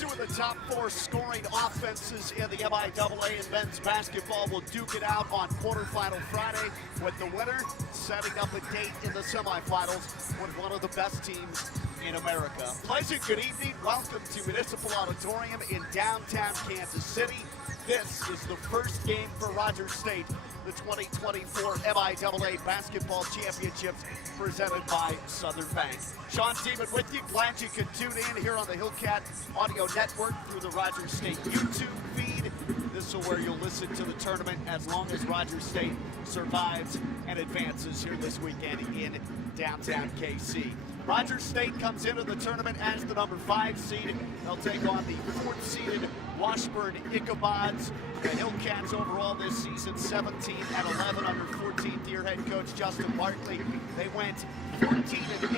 Two of the top four scoring offenses in the MIAA in men's basketball will duke it out on quarterfinal Friday, with the winner setting up a date in the semifinals with one of the best teams in America. Pleasant good evening. Welcome to Municipal Auditorium in downtown Kansas City. This is the first game for Rogers State, the 2024 MIAA Basketball Championships presented by Southern Bank. Sean Seaman with you. Glad you could tune in here on the Hillcat Audio Network through the Rogers State YouTube feed. This is where you'll listen to the tournament as long as Rogers State survives and advances here this weekend in downtown KC. Rogers State comes into the tournament as the number 5 seed. They'll take on the 4th seeded Washburn Ichabods. The Hillcats overall this season 17 and 11 under 14th year head coach Justin Barkley. They went 14-8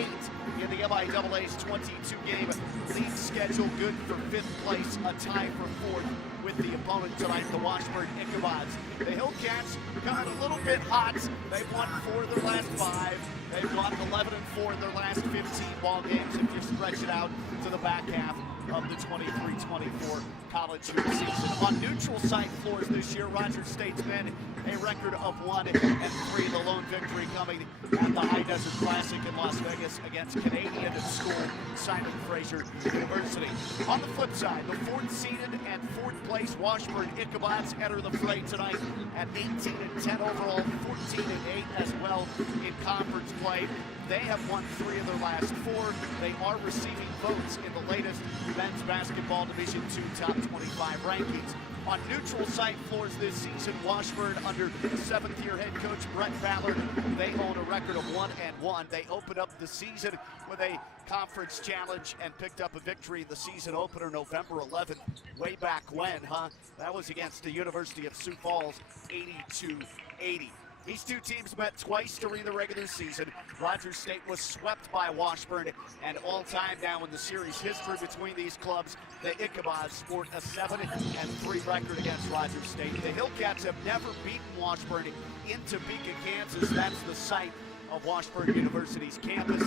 in the MIAA's 22-game league schedule, good for 5th place, a tie for 4th with the opponent tonight, the Washburn Ichabods. The Hillcats got a little bit hot. They've won 4 of their last 5. They've gone 11-4 in their last 15 ball games if you stretch it out to the back half of the 23-24 college year season. On neutral site floors this year, Rogers State's been a record of 1-3. The lone victory coming at the High Desert Classic in Las Vegas against Canadian school Simon Fraser University. On the flip side, the 4th seeded and 4th place Washburn Ichabods enter the fray tonight at 18-10 overall, 14-8 as well in conference play. They have won 3 of their last 4. They are receiving votes in the latest men's basketball Division II top 25 rankings. On neutral site floors this season, Washburn under 7th year head coach Brett Ballard, they own a record of 1-1. They opened up the season with a conference challenge and picked up a victory in the season opener November 11th. Way back when, huh? That was against the University of Sioux Falls, 82-80. These two teams met twice during the regular season. Rogers State was swept by Washburn, and all time now in the series history between these clubs, the Ichabods sport a 7-3 record against Rogers State. The Hillcats have never beaten Washburn in Topeka, Kansas. That's the site of Washburn University's campus.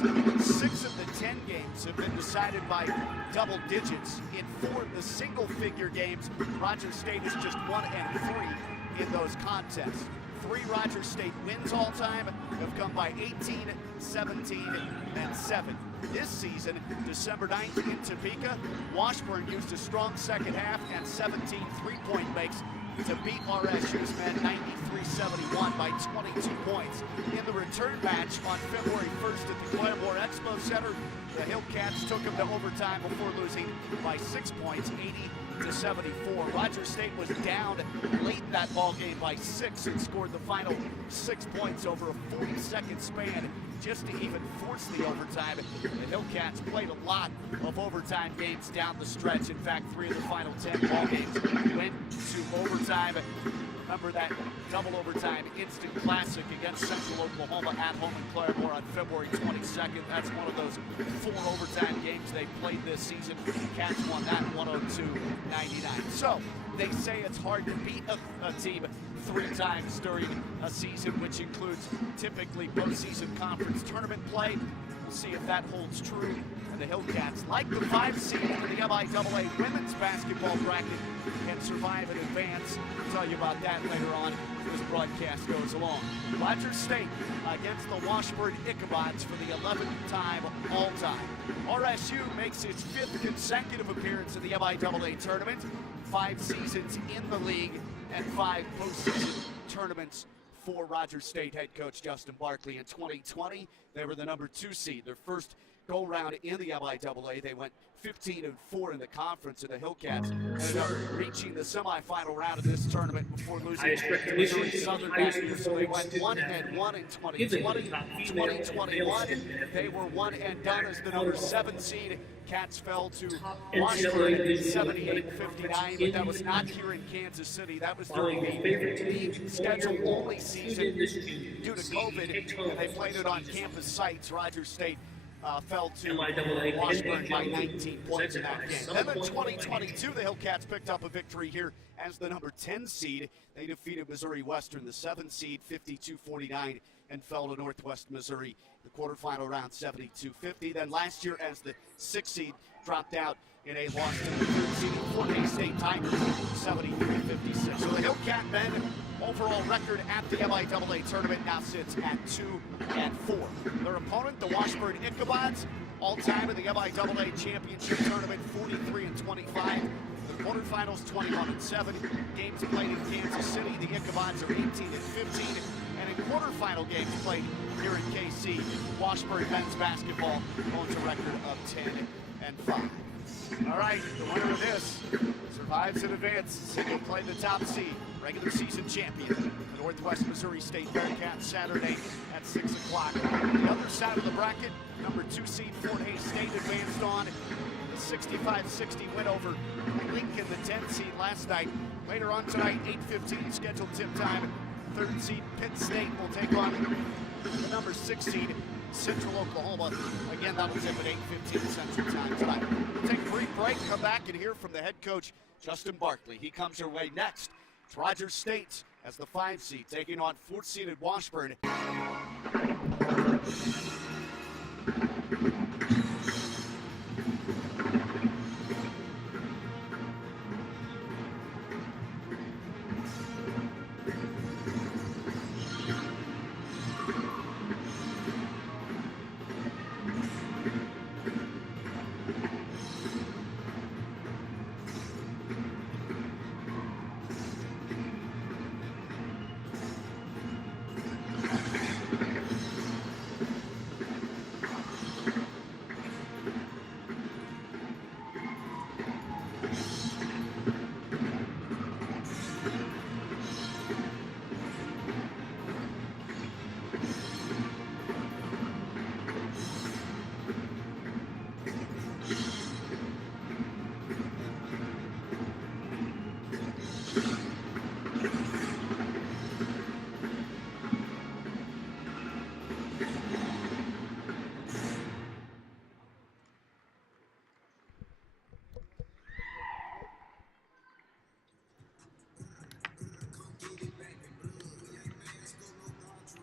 6 of the 10 games have been decided by double digits. In 4 of the single-figure games, Rogers State is just 1-3 in those contests. 3 Rogers State wins all time have come by 18, 17, and 7. This season, December 9th in Topeka, Washburn used a strong second half and 17 three-point makes to beat RSU's men 93-71 by 22 points. In the return match on February 1st at the Claremore Expo Center, the Hillcats took them to overtime before losing by 6 points, 78-74. Rogers State was down late that ball game by 6 and scored the final 6 points over a 40-second span just to even force the overtime. The Hillcats played a lot of overtime games down the stretch. In fact, 3 of the final 10 ball games went to overtime. Remember that double overtime instant classic against Central Oklahoma at home in Claremore on February 22nd. That's one of those 4 overtime games they played this season. Cats won that 102-99. So they say it's hard to beat a team 3 times during a season, which includes typically postseason conference tournament play. We'll see if that holds true. And the Hillcats, like the 5 seed in the MIAA women's basketball bracket, can survive and advance. We'll tell you about that later on as this broadcast goes along. Rogers State against the Washburn Ichabods for the 11th time all-time. RSU makes its 5th consecutive appearance in the MIAA tournament, 5 seasons in the league, and 5 postseason tournaments for Rogers State head coach Justin Barkley. In 2020, they were the number 2 seed. Their first go-round in the MIAA, they went 15-4 in the conference, and the Hillcats ended up reaching the semifinal round of this tournament before losing to Southern that year. So they went 1-1 in 2020. 2021, they were 1 and done as the number 7 seed. Cats fell to Washburn 78-59, but that was not here in Kansas City. That was during the schedule-only season due to COVID, and they played it on campus sites. Rogers State fell to Washburn by 19 points in that game. Then in 2022, the Hillcats picked up a victory here as the number 10 seed. They defeated Missouri Western, the 7 seed, 52-49, and fell to Northwest Missouri the quarterfinal round 72-50. Then last year, as the 6 seed, dropped out in a loss to the 3rd seed Fort Hays State Tigers, 73-56. So the Hillcat men overall record at the MIAA tournament now sits at 2-4. Their opponent, the Washburn Ichabods, all-time in the MIAA championship tournament, 43-25. The quarterfinals, 21-7. Games played in Kansas City, the Ichabods are 18-15. And in quarterfinal games played here in KC, Washburn men's basketball owns a record of 10-5. All right, the winner of this survives and advances and will play the top seed, regular season champion, the Northwest Missouri State Bearcats, Saturday at 6 o'clock. The other side of the bracket, number 2 seed Fort Hays State advanced on the 65-60 win over Lincoln, the 10 seed last night. Later on tonight, 8:15 scheduled tip time. 3rd seed Pitt State will take on the number 6 seed Central Oklahoma. Again, that'll tip at 8:15 Central Time tonight. We'll take a brief break, come back and hear from the head coach, Justin Barkley. He comes your way next. It's Rogers State as the 5 seed taking on 4th seeded Washburn.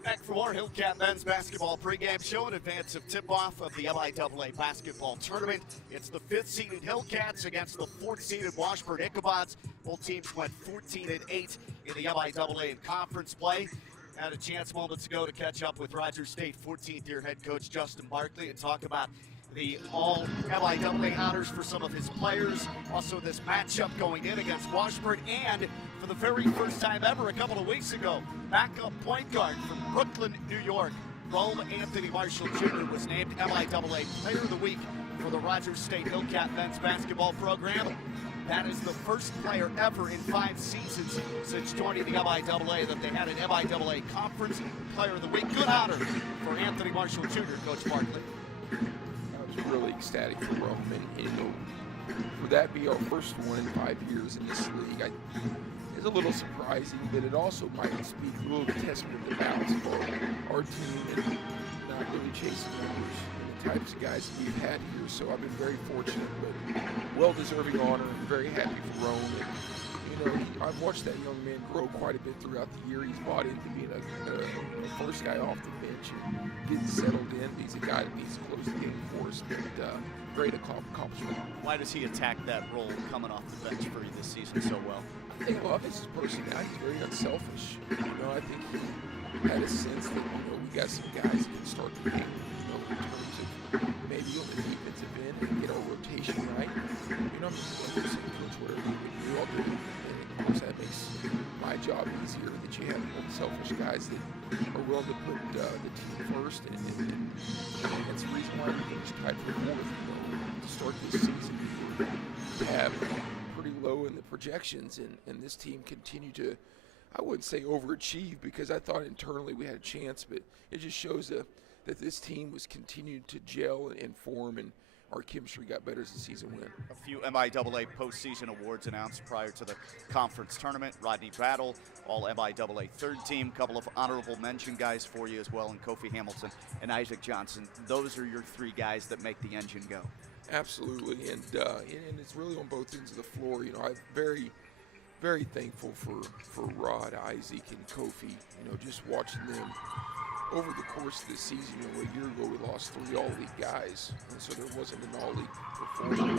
Back for more Hillcat men's basketball pregame show in advance of tip-off of the MIAA basketball tournament. It's the 5th-seeded Hillcats against the 4th-seeded Washburn Ichabods. Both teams went 14-8 in the MIAA in conference play. Had a chance moments ago to catch up with Rogers State 14th-year head coach Justin Barkley and talk about the all-MIAA honors for some of his players. Also this matchup going in against Washburn, and for the very first time ever a couple of weeks ago, backup point guard from Brooklyn, New York, Rome Anthony Marshall Jr. was named MIAA Player of the Week for the Rogers State Hillcat men's basketball program. That is the first player ever in 5 seasons since joining the MIAA that they had an MIAA Conference Player of the Week. Good honor for Anthony Marshall Jr., Coach Barkley. I was really ecstatic for Rome, and you know, for that be our first one in 5 years in this league, it's a little surprising, but it also might speak a little testament to the balance of our team and not really chasing numbers and the types of guys that we've had here. So I've been very fortunate, but well-deserving honor, and very happy for Rome. And, you know, I've watched that young man grow quite a bit throughout the year. He's bought into being a first guy off the bench and getting settled in. He's a guy that needs to close the game for us, but great accomplishment. Why does he attack that role coming off the bench for you this season so well? I think a lot of his personality. He's very unselfish. You know, I think he had a sense that, you know, we got some guys that can start the game, you know, in terms of maybe on the defensive end and get our rotation right. You know, I'm just saying, Coach, whatever you can do, I'll do it. And of course, that makes my job easier, that you have unselfish guys that are willing to put the team first. And that's the reason why we finished tied for fourth. You know, to start this season, we have low in the projections, and this team continued to, I wouldn't say overachieve, because I thought internally we had a chance, but it just shows that this team was continued to gel and form, and our chemistry got better as the season went. A few MIAA postseason awards announced prior to the conference tournament. Rodney Battle, all MIAA third team, couple of honorable mention guys for you as well, and Kofi Hamilton and Isaac Johnson. Those are your 3 guys that make the engine go. Absolutely, and it's really on both ends of the floor. You know, I'm very, very thankful for Rod, Isaac, and Kofi. You know, just watching them over the course of the season. You know, a year ago we lost 3 all-league guys, and so there wasn't an all-league performer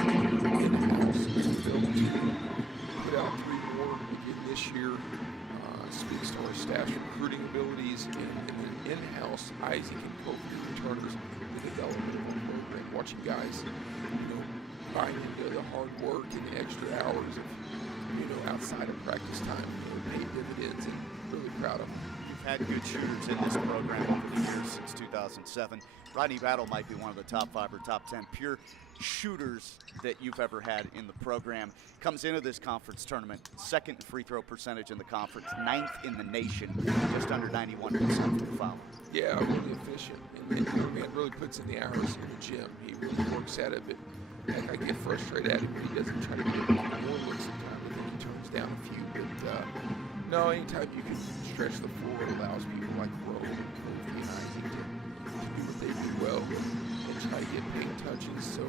in the house. So to be able to put out 3 more again this year speaks to our staff's recruiting abilities, and then in-house Isaac and Kofi returners, the development of our program. Watching guys, you know, buying into the hard work and the extra hours of, you know, outside of practice time, you know, paid dividends, and really proud of them. You've had good shooters in this program over the years since 2007. Rodney Battle might be one of the top 5 or top 10 pure shooters that you've ever had in the program. Comes into this conference tournament, 2nd free throw percentage in the conference, 9th in the nation, just under 91% from foul. Yeah, really efficient. And the man really puts in the hours in the gym. He really works at it, but heck, I get frustrated at him when he doesn't try to get more looks sometimes. I think he turns down a few, but no, anytime you can stretch the floor, it allows people like Rowe, Kofi, and Isaac to do what they do well and try to get paint touches. So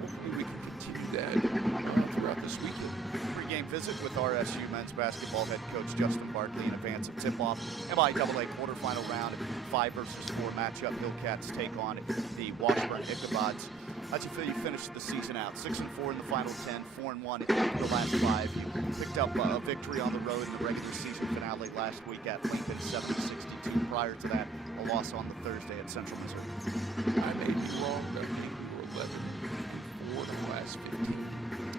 hopefully we can continue that throughout this weekend. Pre-game visit with RSU men's basketball head coach Justin Barkley in advance of tip-off. MIAA quarterfinal round, 5 versus 4 matchup. Hillcats take on the Washburn Ichabods. How'd you feel you finished the season out? 6-4 in the final 10, 4-1 in the last 5. You picked up a victory on the road in the regular season finale last week at Lincoln, 7-62. Prior to that, a loss on the Thursday at Central Missouri. I may be wrong, but I think we were 11-4 in the last 15.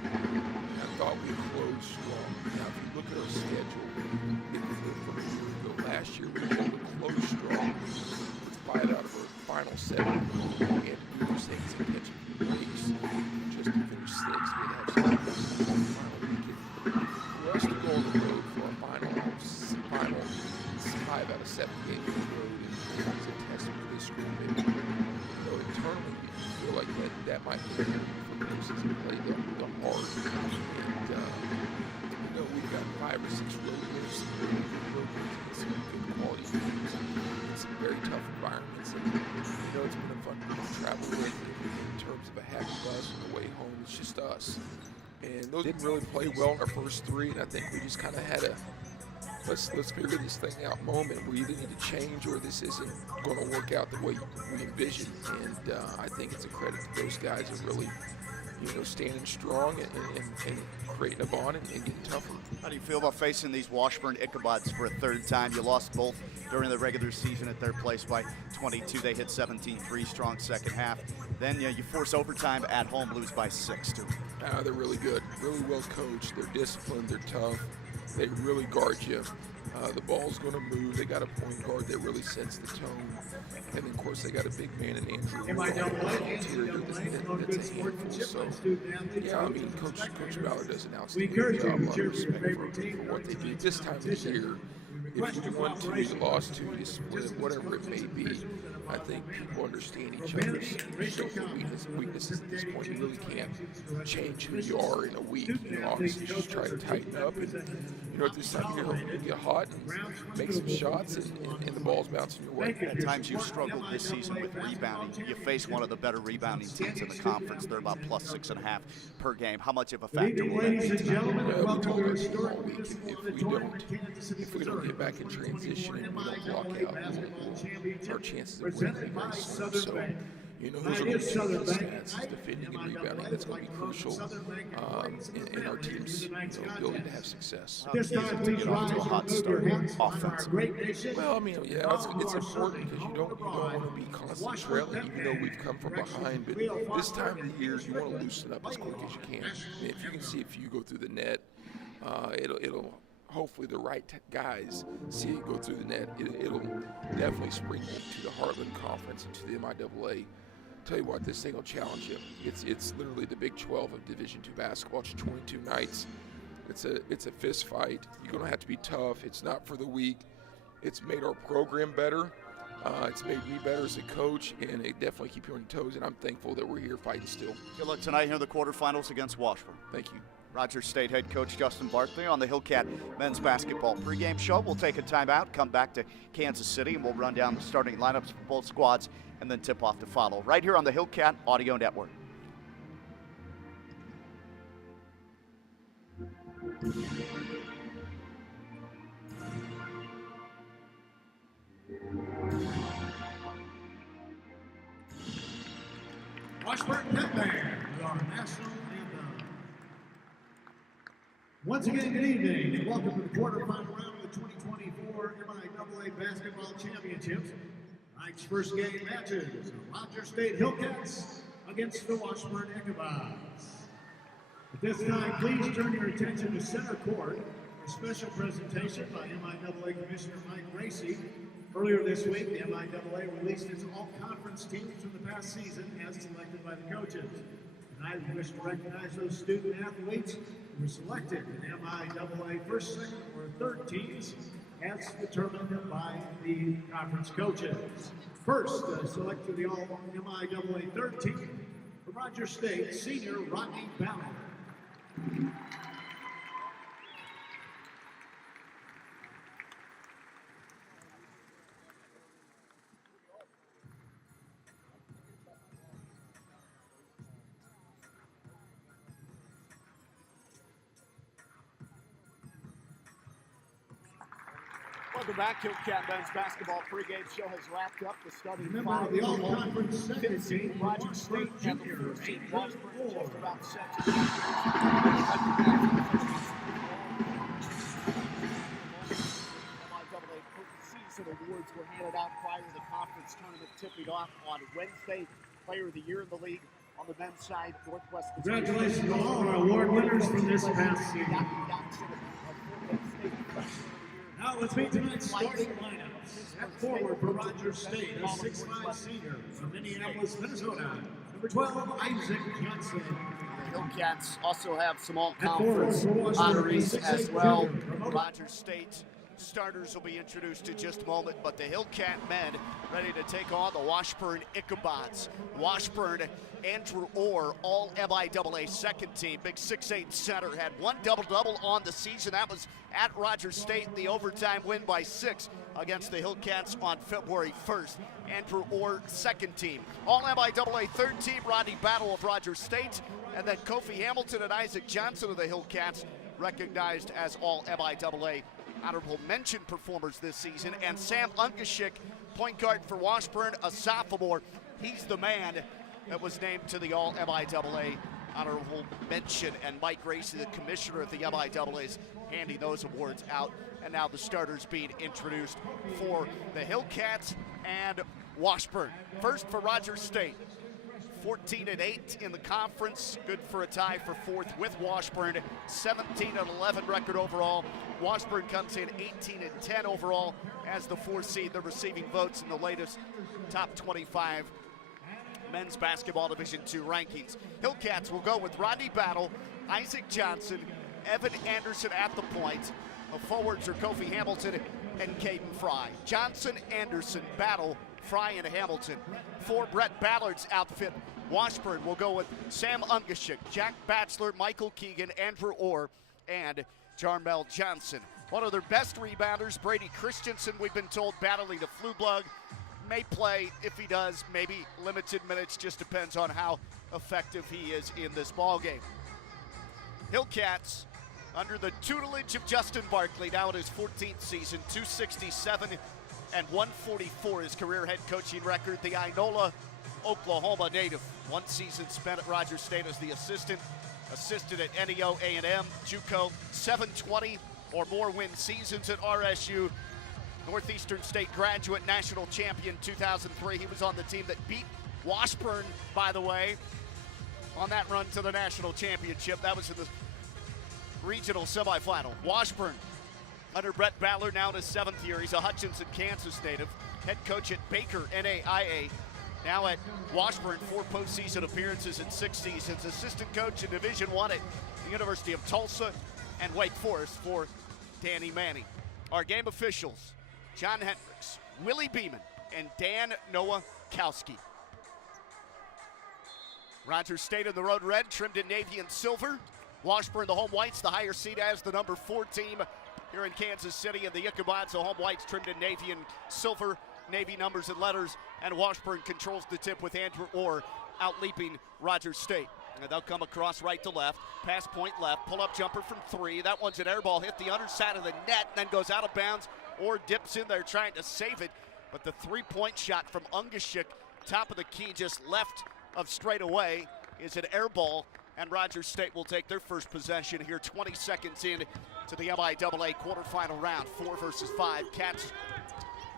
I thought we closed strong. Now, if you look at our schedule, it flipped from a year ago. Last year, we were able to close strong with 5 out of our final 7. And we were saying some catching breaks just to finish 6. We'd have some final weekend. For us to go on the road for our final 5 out of 7 games on the road, and it was a testament to this group. And, you know, internally, we feel like that might be a for the since we played the hard. And, you know, we've got 5 or 6 road games, some good quality teams, and some very tough environments. And, you know, it's been a fun group to travel with in terms of a happy bus on the way home. It's just us. And those didn't really play well in our first 3, and I think we just kind of had a let's figure this thing out moment. We either need to change or this isn't going to work out the way we envisioned. And I think it's a credit to those guys who really, you know, standing strong and creating a bond and getting tougher. How do you feel about facing these Washburn Ichabods for a 3rd time? You lost both during the regular season at their place by 22. They hit 17-3, strong second half. Then you force overtime at home, lose by 6 too. They're really good, really well coached. They're disciplined, they're tough. They really guard you. The ball's going to move. They got a point guard that really sets the tone. And then, of course, they got a big man in Andrew Orr on the interior that's a handful. So, yeah, I mean, Coach Ballard does an outstanding job. A lot of respect for what they do. This time of the year, if you won two, you lost two, you split, whatever it may be, I think people understand each other's strengths and weaknesses at this point. You really can't change who you are in a week. You know, obviously, just try to tighten up. And, you know, at this time of year, you get hot and make some shots, and the ball's bouncing your way. At times you've struggled this season with rebounding. You face one of the better rebounding teams in the conference. They're about plus 6.5 per game. How much of a factor will that be tonight? We told our team all week, if we don't get back in transition and we don't block out, our chances of winning will be very slim. So, you know, those are going to be key stats, is defending and rebounding. That's going to be crucial in our team's ability to have success. It's to get off to a hot start offensively. Well, I mean, yeah, it's important because you don't want to be constantly trailing, even though we've come from behind. But this time of the year, you want to loosen up as quick as you can. I mean, if you can see if you go through the net, it'll hopefully the right guys see it go through the net. It'll definitely springboard to the Heartland Conference and to the MIAA. Tell you what, this thing will challenge you. It's literally the Big 12 of Division II basketball. It's 22 nights. It's a fist fight. You're gonna have to be tough. It's not for the weak. It's made our program better. It's made me better as a coach, and it definitely keep you on your toes. And I'm thankful that we're here fighting still. Good luck tonight here in the quarterfinals against Washburn. Thank you. Rogers State head coach Justin Barkley on the Hillcat men's basketball pregame show. We'll take a timeout, come back to Kansas City, and we'll run down the starting lineups for both squads and then tip off to follow right here on the Hillcat Audio Network. Washburn Pep Band with our national anthem. Once again, good evening, and welcome to the quarterfinal round of the 2024 MIAA Basketball Championships. Tonight's first game matches Rogers State Hillcats against the Washburn Echobots. At this time, please turn your attention to center court for a special presentation by MIAA Commissioner Mike Gracie. Earlier this week, the MIAA released its all-conference teams from the past season as selected by the coaches. Tonight, we wish to recognize those student athletes who were selected in MIAA first, second, or third teams as determined by the conference coaches. First, select to the all-MIAA third team for Rogers State, senior Rodney Ballard. Welcome back. Hillcat men's basketball pregame show has wrapped up. The starting Remember, the all-conference second fifth seed team, Rogers State and the Junior, first seed and Washburn four. just about set to MIAA season awards were handed out prior to the conference tournament tipping off on Wednesday. Player of the year in the league on the men's side, Northwest. Congratulations to all our award winners from this past season. Now let's meet tonight's starting lineups. At forward for Rogers State, a 6'5" senior from Minneapolis, Minnesota, number 12, Isaac Johnson. The Hillcats also have some all-conference honorees as well. Rogers State starters will be introduced in just a moment, but the Hillcat men ready to take on the Washburn Ichabods. Washburn, Andrew Orr, all MIAA second team, big 6'8" center, had one double-double on the season. That was at Rogers State, the overtime win by 6 against the Hillcats on February 1st. Andrew Orr, second team. All MIAA third team, Rodney Battle of Rogers State, and then Kofi Hamilton and Isaac Johnson of the Hillcats recognized as all MIAA honorable mention performers this season. And Sam Ungashik, point guard for Washburn, a sophomore. He's the man that was named to the all MIAA honorable mention. And Mike Gracie, the commissioner of the MIAA, is handing those awards out. And now the starters being introduced for the Hillcats and Washburn. First for Rogers State, 14-8 in the conference, good for a tie for fourth with Washburn. 17-11 record overall. Washburn comes in 18-10 overall as the 4th seed. They're receiving votes in the latest top 25 men's basketball Division II rankings. Hillcats will go with Rodney Battle, Isaac Johnson, Evan Anderson at the point. The forwards are Kofi Hamilton and Caden Fry. Johnson, Anderson, Battle, Fry, and Hamilton. For Brett Ballard's outfit, Washburn will go with Sam Ungashik, Jack Batchelor, Michael Keegan, Andrew Orr, and Jarmel Johnson. One of their best rebounders, Brady Christensen, we've been told, battling the flu bug. May play. If he does, maybe limited minutes, just depends on how effective he is in this ball game. Hillcats, under the tutelage of Justin Barkley, now in his 14th season, 267 and 144 his career head coaching record. The Inola, Oklahoma native, 1 season spent at Rogers State as the assistant at NEO A&M, JUCO, 720 or more win seasons at RSU. Northeastern State graduate, national champion 2003. He was on the team that beat Washburn, by the way, on that run to the national championship. That was in the regional semifinal. Washburn, under Brett Ballard, now in his 7th year. He's a Hutchinson, Kansas native. Head coach at Baker, MIAA. Now at Washburn, 4 postseason appearances in 6 seasons. Assistant coach in Division I at the University of Tulsa and Wake Forest for Danny Manning. Our game officials: John Hendricks, Willie Beeman, and Dan Nowakowski. Rogers State in the road red, trimmed in navy and silver. Washburn, the home whites, the higher seed as the number 4 team here in Kansas City. And the Ichabod's, the home whites, trimmed in navy and silver, navy numbers and letters. And Washburn controls the tip with Andrew Orr out-leaping Rogers State. And they'll come across right to left, pass point left, pull-up jumper from 3. That one's an air ball, hit the underside of the net, and then goes out of bounds. Or dips in there trying to save it, but the 3-point shot from Ungashik, top of the key, just left of straight away, is an air ball, and Rogers State will take their first possession here 20 seconds in to the MIAA quarterfinal round. 4 versus 5. Cats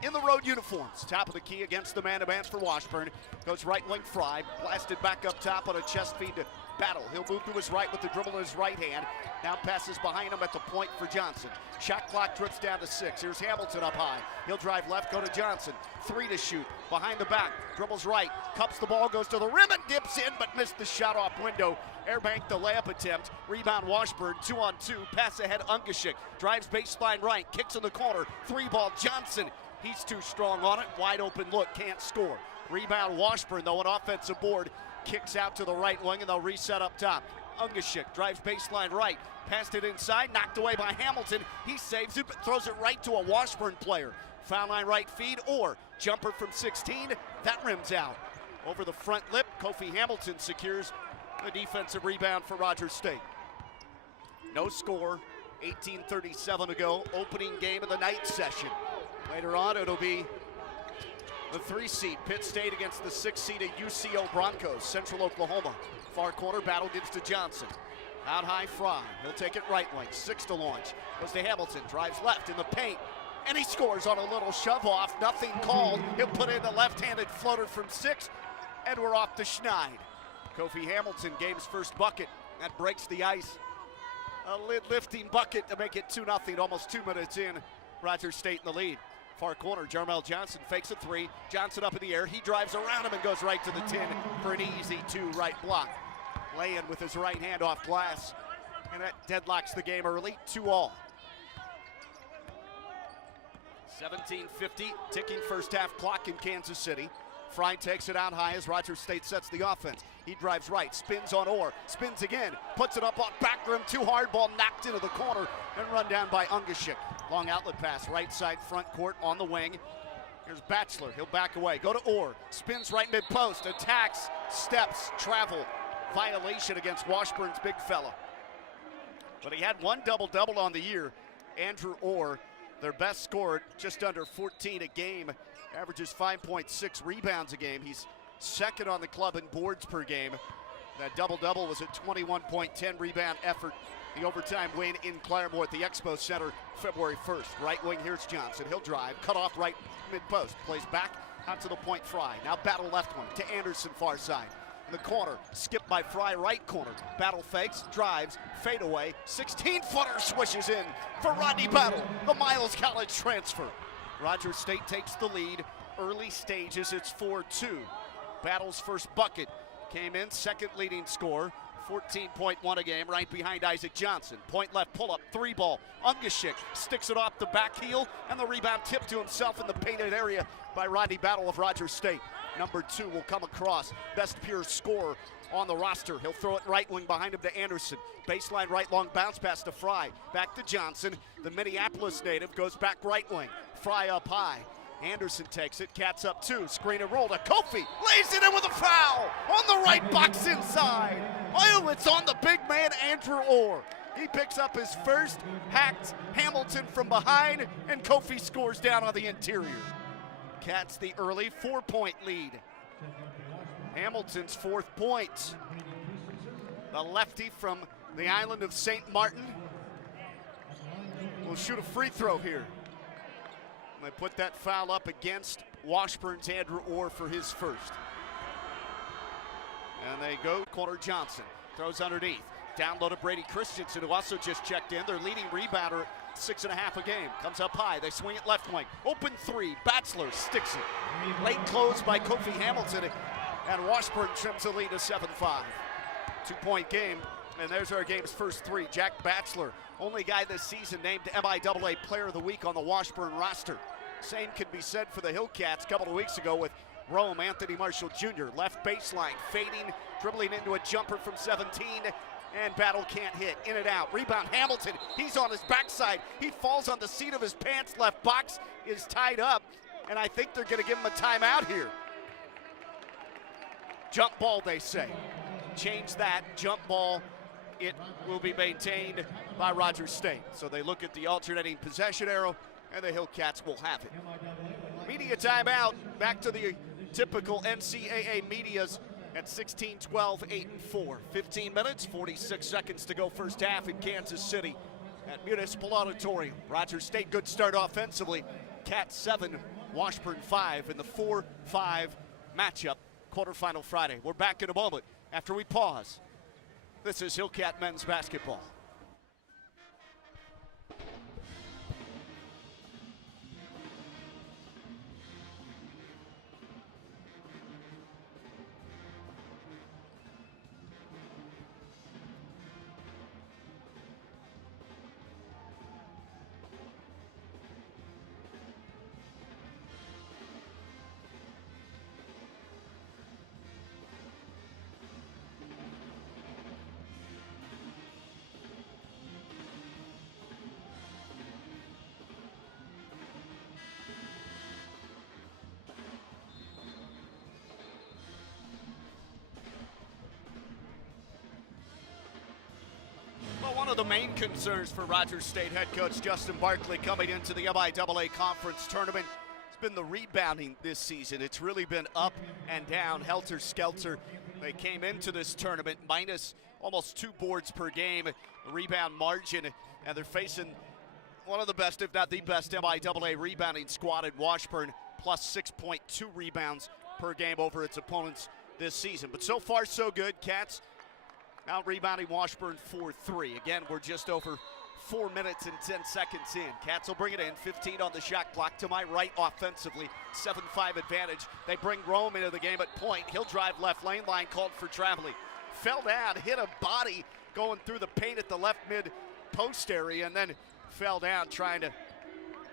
in the road uniforms, top of the key against the man-to-mans for Washburn. Goes right wing Fry, blasted back up top on a chest feed to Battle. He'll move to his right with the dribble in his right hand. Now passes behind him at the point for Johnson. Shot clock trips down to 6. Here's Hamilton up high. He'll drive left, go to Johnson. 3 to shoot. Behind the back. Dribbles right. Cups the ball, goes to the rim and dips in, but missed the shot off window. Airbank the layup attempt. Rebound Washburn. 2-on-2. Pass ahead Ungashik. Drives baseline right. Kicks in the corner. 3-ball Johnson. He's too strong on it. Wide open look. Can't score. Rebound Washburn, though, an offensive board. Kicks out to the right wing, and they'll reset up top. Ungashik drives baseline right. Passed it inside, knocked away by Hamilton. He saves it, but throws it right to a Washburn player. Foul line right feed, or jumper from 16. That rims out. Over the front lip, Kofi Hamilton secures the defensive rebound for Rogers State. No score, 18:37 to go. Opening game of the night session. Later on, it'll be the 3 seed, Pitt State, against the 6 seeded UCO Broncos, Central Oklahoma. Far corner, Battle gives to Johnson. Out high, Fry. He'll take it right wing. 6 to launch. Goes to Hamilton. Drives left in the paint. And he scores on a little shove off. Nothing called. He'll put in the left-handed floater from 6. And we're off to Schneid. Kofi Hamilton, game's first bucket. That breaks the ice. A lifting bucket to make it 2-0. Almost 2 minutes in. Rogers State in the lead. Far corner, Jarmel Johnson fakes a 3. Johnson up in the air. He drives around him and goes right to the 10 for an easy 2 right block. Lay in with his right hand off glass. And that deadlocks the game early, 2-all. 17:50, ticking first half clock in Kansas City. Fry takes it out high as Rogers State sets the offense. He drives right, spins on Orr, spins again, puts it up on back rim, too hard, ball knocked into the corner, and run down by Ungashik. Long outlet pass, right side front court on the wing. Here's Batchelor, he'll back away, go to Orr, spins right mid-post, attacks, steps, travel. Violation against Washburn's big fella. But he had 1 double-double on the year. Andrew Orr, their best scorer, just under 14 a game, averages 5.6 rebounds a game. He's second on the club in boards per game. That double-double was a 21.10 rebound effort. The overtime win in Claremore at the Expo Center February 1st. Right wing, here's Johnson. He'll drive, cut off right mid-post. Plays back out to the point Fry. Now Battle left one to Anderson far side. in the corner. Skipped by Fry, right corner. Battle fakes, drives, fade away. 16-footer swishes in for Rodney Battle, the Miles College transfer. Rogers State takes the lead. Early stages, it's 4-2. Battle's first bucket came in, second leading scorer. 14.1 a game, right behind Isaac Johnson. Point left, pull up, three ball. Ungashik sticks it off the back heel, and the rebound tipped to himself in the painted area by Rodney Battle of Rogers State. Number 2 will come across, best pure scorer on the roster. He'll throw it right wing behind him to Anderson. Baseline right long bounce pass to Fry. Back to Johnson. The Minneapolis native goes back right wing. Fry up high. Anderson takes it, Cats up 2, screen and roll to Kofi, lays it in with a foul on the right box inside. Oh, it's on the big man, Andrew Orr. He picks up his first, hacked Hamilton from behind, and Kofi scores down on the interior. Cats the early 4-point lead. Hamilton's 4th point. The lefty from the island of St. Martin will shoot a free throw here. They put that foul up against Washburn's Andrew Orr for his first. And they go, corner Johnson. Throws underneath. Down low to Brady Christensen, who also just checked in. Their leading rebounder, 6.5 a game. Comes up high, they swing it left wing. Open 3, Batchelor sticks it. Late close by Kofi Hamilton, and Washburn trims the lead to 7-5. 2-point game, and there's our game's first 3. Jack Batchelor, only guy this season named MIAA Player of the Week on the Washburn roster. Same could be said for the Hillcats a couple of weeks ago with Rome, Anthony Marshall Jr. Left baseline, fading, dribbling into a jumper from 17, and Battle can't hit. In and out. Rebound, Hamilton. He's on his backside. He falls on the seat of his pants. Left box is tied up, and I think they're going to give him a timeout here. Jump ball, they say. Change that. Jump ball. It will be maintained by Rogers State. So they look at the alternating possession arrow, and the Hillcats will have it. Media timeout. Back to the typical NCAA medias at 16-12, 8-4. 15 minutes, 46 seconds to go first half in Kansas City at Municipal Auditorium. Rogers State, good start offensively. Cats 7, Washburn 5 in the 4-5 matchup, quarterfinal Friday. We're back in a moment after we pause. This is Hillcat men's basketball. One of the main concerns for Rogers State head coach Justin Barkley coming into the MIAA conference tournament has been the rebounding this season. It's really been up and down, helter-skelter. They came into this tournament minus almost 2 boards per game, rebound margin, and they're facing one of the best, if not the best, MIAA rebounding squad at Washburn, plus 6.2 rebounds per game over its opponents this season. But so far, so good. Cats out rebounding Washburn 4-3. Again, we're just over 4 minutes and 10 seconds in. Cats will bring it in, 15 on the shot clock to my right offensively, 7-5 advantage. They bring Rome into the game at point. He'll drive left lane, line called for traveling. Fell down, hit a body going through the paint at the left mid post area, and then fell down trying to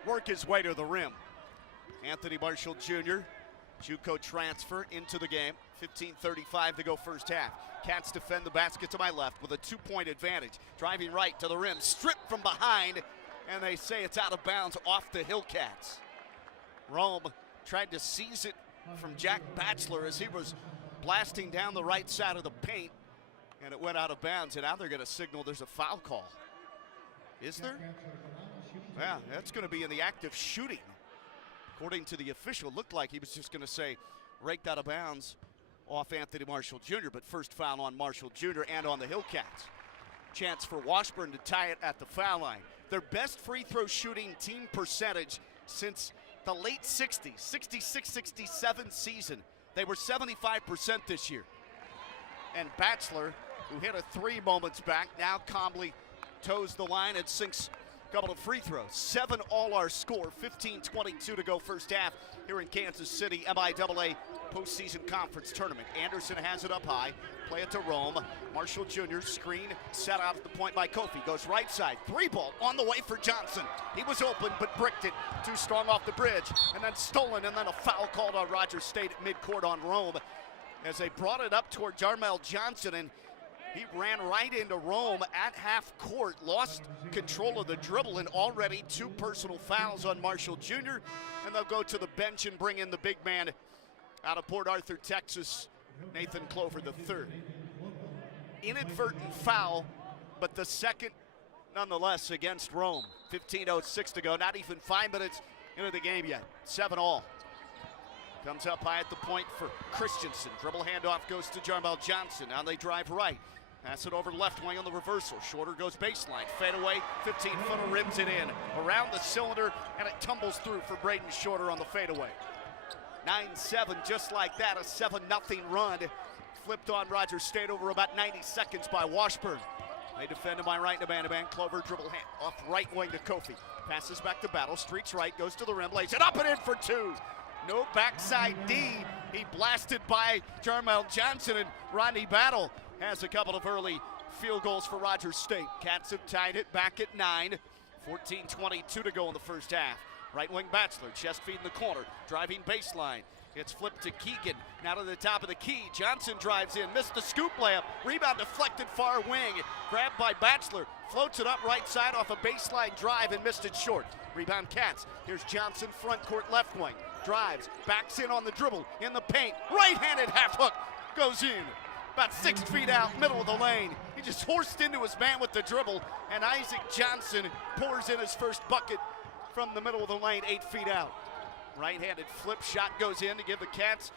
work his way to the rim. Anthony Marshall Jr., JUCO transfer into the game. 15:35 to go first half. Cats defend the basket to my left with a 2-point advantage. Driving right to the rim, stripped from behind, and they say it's out of bounds off the Hillcats. Rome tried to seize it from Jack Batchelor as he was blasting down the right side of the paint, and it went out of bounds, and now they're going to signal there's a foul call. Is there? Yeah, that's going to be in the act of shooting. According to the official, it looked like he was just going to say raked out of bounds off Anthony Marshall Jr., but first foul on Marshall Jr. and on the Hillcats. Chance for Washburn to tie it at the foul line. Their best free throw shooting team percentage since the late 60s, 66-67 season. They were 75% this year. And Batchelor, who hit a three moments back, now calmly toes the line and sinks a couple of free throws. 7 all our score, 15:22 to go first half here in Kansas City, MIAA postseason conference tournament. Anderson has it up high, play it to Rome. Marshall Jr. screen set out at the point by Kofi, goes right side, three ball on the way for Johnson. He was open but bricked it, too strong off the bridge, and then stolen, and then a foul called on Rogers State at midcourt on Rome as they brought it up toward Jarmel Johnson, and he ran right into Rome at half court, lost control of the dribble, and already 2 personal fouls on Marshall Jr. And they'll go to the bench and bring in the big man out of Port Arthur, Texas, Nathan Clover III. Inadvertent foul, but the second nonetheless against Rome. 15:06 to go, not even 5 minutes into the game yet. 7 all. Comes up high at the point for Christensen. Dribble handoff goes to Jarmel Johnson. Now they drive right. Pass it over left wing on the reversal. Shorter goes baseline. Fade away, 15-footer rims it in. Around the cylinder, and it tumbles through for Braden Shorter on the fadeaway. 9-7, just like that, a 7-0 run. Flipped on Rogers State over about 90 seconds by Washburn. They defend to my right in a man-to-man. Clover dribble hand off right wing to Kofi. Passes back to Battle, streaks right, goes to the rim, lays it up and in for 2. No backside D. He blasted by Jarmel Johnson, and Rodney Battle has a couple of early field goals for Rogers State. Cats have tied it back at 9. 14:22 to go in the first half. Right wing Batchelor, chest feed in the corner, driving baseline. It's flipped to Keegan, now to the top of the key. Johnson drives in, missed the scoop layup. Rebound deflected far wing, grabbed by Batchelor. Floats it up right side off a baseline drive and missed it short. Rebound Cats. Here's Johnson, front court left wing. Drives, backs in on the dribble, in the paint. Right-handed half hook, goes in. About 6 feet out, middle of the lane. He just horsed into his man with the dribble, and Isaac Johnson pours in his first bucket from the middle of the lane, 8 feet out. Right-handed flip shot goes in to give the Cats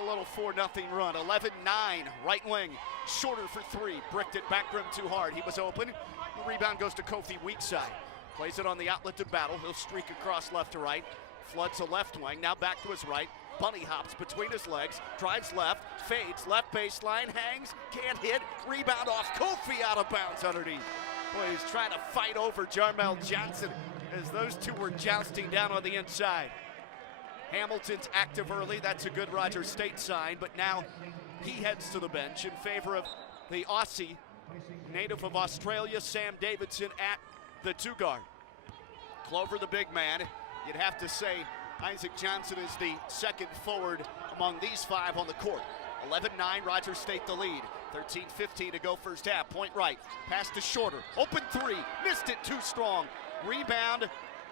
a little 4-0 run. 11-9, right wing, Shorter for 3. Bricked it back rim too hard. He was open. The rebound goes to Kofi, weak side. Plays it on the outlet to Battle. He'll streak across left to right. Floods the left wing, now back to his right. Bunny hops between his legs, drives left, fades, left baseline, hangs, can't hit. Rebound off Kofi, out of bounds underneath. Boy, he's trying to fight over Jarmel Johnson as those two were jousting down on the inside. Hamilton's active early, that's a good Rogers State sign, but now he heads to the bench in favor of the Aussie, native of Australia, Sam Davidson at the 2 guard. Clover, the big man. You'd have to say Isaac Johnson is the second forward among these 5 on the court. 11-9, Rogers State the lead. 13-15 to go first half. Point right, pass to Shorter. Open 3, missed it too strong. Rebound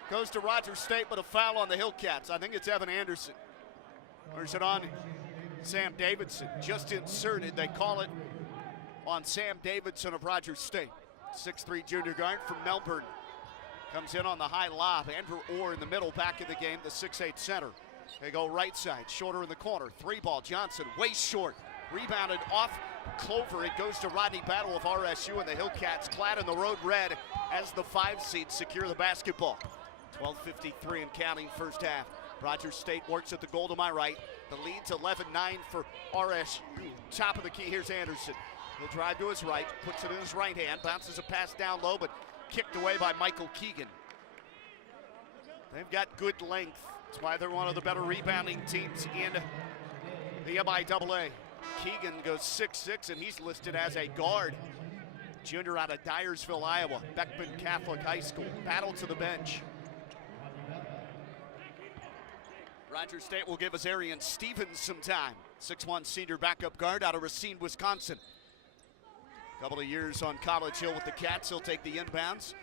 goes to Rogers State, but a foul on the Hillcats. I think it's Evan Anderson. Or is it on Sam Davidson? Just inserted. They call it on Sam Davidson of Rogers State. 6'3" junior guard from Melbourne. Comes in on the high lob. Andrew Orr in the middle, back of the game, the 6'8" center. They go right side, Shorter in the corner. 3 ball, Johnson, way short. Rebounded off Clover. It goes to Rodney Battle of RSU, and the Hillcats, clad in the road red, as the 5 seed, secure the basketball. 12:53 and counting first half. Rogers State works at the goal to my right. The lead's 11-9 for RSU. Top of the key, here's Anderson. He'll drive to his right, puts it in his right hand, bounces a pass down low, but kicked away by Michael Keegan. They've got good length. That's why they're one of the better rebounding teams in the MIAA. Keegan goes 6'6", and he's listed as a guard. Junior out of Dyersville, Iowa, Beckman Catholic High School. Battle to the bench. Rogers State will give Azarian Stevens some time. 6'1" senior backup guard out of Racine, Wisconsin. Couple of years on College Hill with the Cats. He'll take the inbounds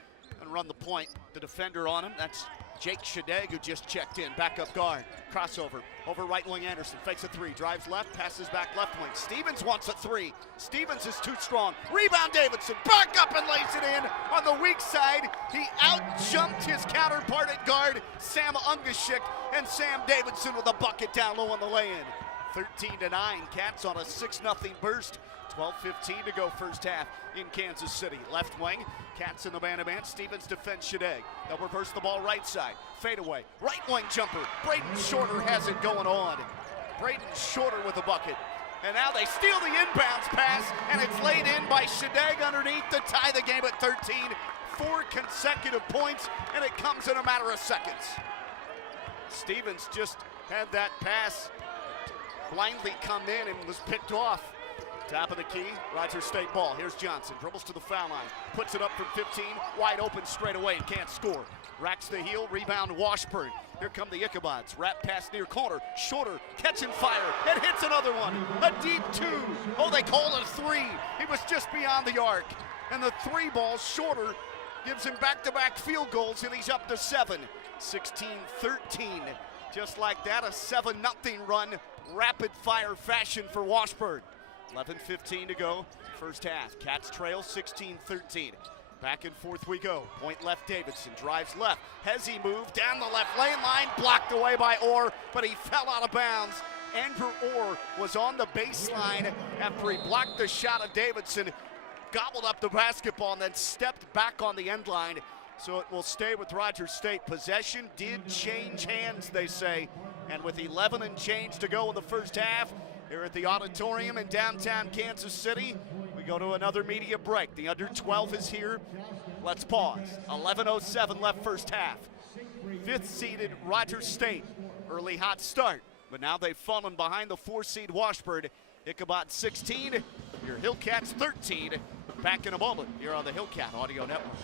and run the point. The defender on him, that's Jake Shadegg, who just checked in. Backup guard, crossover, over right wing Anderson. Fakes a 3, drives left, passes back left wing. Stevens wants a 3. Stevens is too strong. Rebound Davidson, back up and lays it in. On the weak side, he out-jumped his counterpart at guard, Sam Ungashik, and Sam Davidson with a bucket down low on the lay-in. 13-9, Cats on a 6-0 burst. 12:15 to go first half in Kansas City. Left wing, Cats in the man-to-man. Stevens defends Shadegg. They'll reverse the ball right side. Fade away. Right wing jumper. Braden Shorter has it going on. Braden Shorter with a bucket. And now they steal the inbounds pass, and it's laid in by Shadegg underneath to tie the game at 13. 4 consecutive points, and it comes in a matter of seconds. Stevens just had that pass blindly come in and was picked off. Top of the key, Rogers State ball. Here's Johnson, dribbles to the foul line, puts it up from 15, wide open straight away and can't score. Racks the heel, rebound Washburn. Here come the Ichabods. Wrap pass near corner, shorter, catching fire, and hits another one. A deep 2. Oh, they call it a 3. He was just beyond the arc. And the 3 ball shorter gives him back-to-back field goals, and he's up to 7. 16-13. Just like that, a 7-0 run, rapid-fire fashion for Washburn. 11:15 to go, first half. Cats trail 16-13. Back and forth we go. Point left, Davidson drives left. Hezzy move down the left lane line, blocked away by Orr, but he fell out of bounds. Andrew Orr was on the baseline after he blocked the shot of Davidson, gobbled up the basketball, and then stepped back on the end line. So it will stay with Rogers State. Possession did change hands, they say. And with 11 and change to go in the first half, here at the auditorium in downtown Kansas City, we go to another media break. The under 12 is here. Let's pause. 11:07 left first half. 5th seeded Rogers State. Early hot start, but now they've fallen behind the 4-seed Washburn. Ichabod 16, your Hillcats 13. Back in a moment here on the Hillcat Audio Network.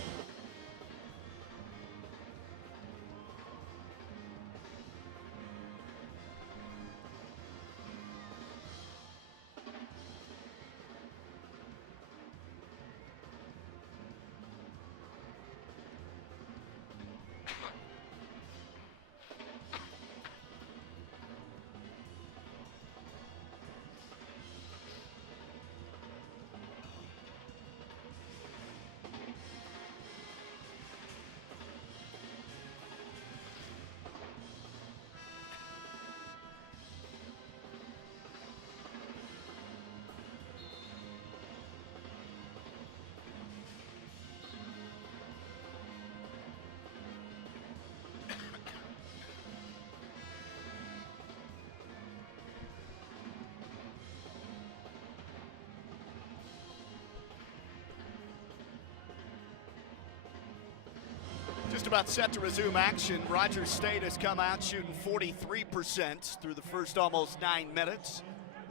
Just about set to resume action. Rogers State has come out shooting 43% through the first almost 9 minutes.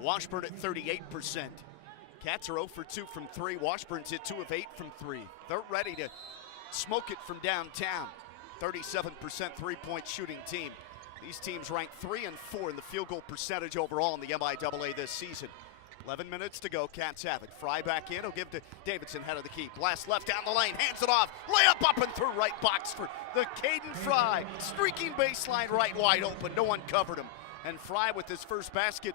Washburn at 38%. Cats are 0 for 2 from 3. Washburn's hit 2 of 8 from 3. They're ready to smoke it from downtown. 37% three-point shooting team. These teams rank 3 and 4 in the field goal percentage overall in the MIAA this season. 11 minutes to go, Cats have it. Fry back in, he'll give to Davidson, head of the key. Blast left down the lane, hands it off. Layup up and through, right box for the Caden Fry. Streaking baseline right wide open, no one covered him. And Fry with his first basket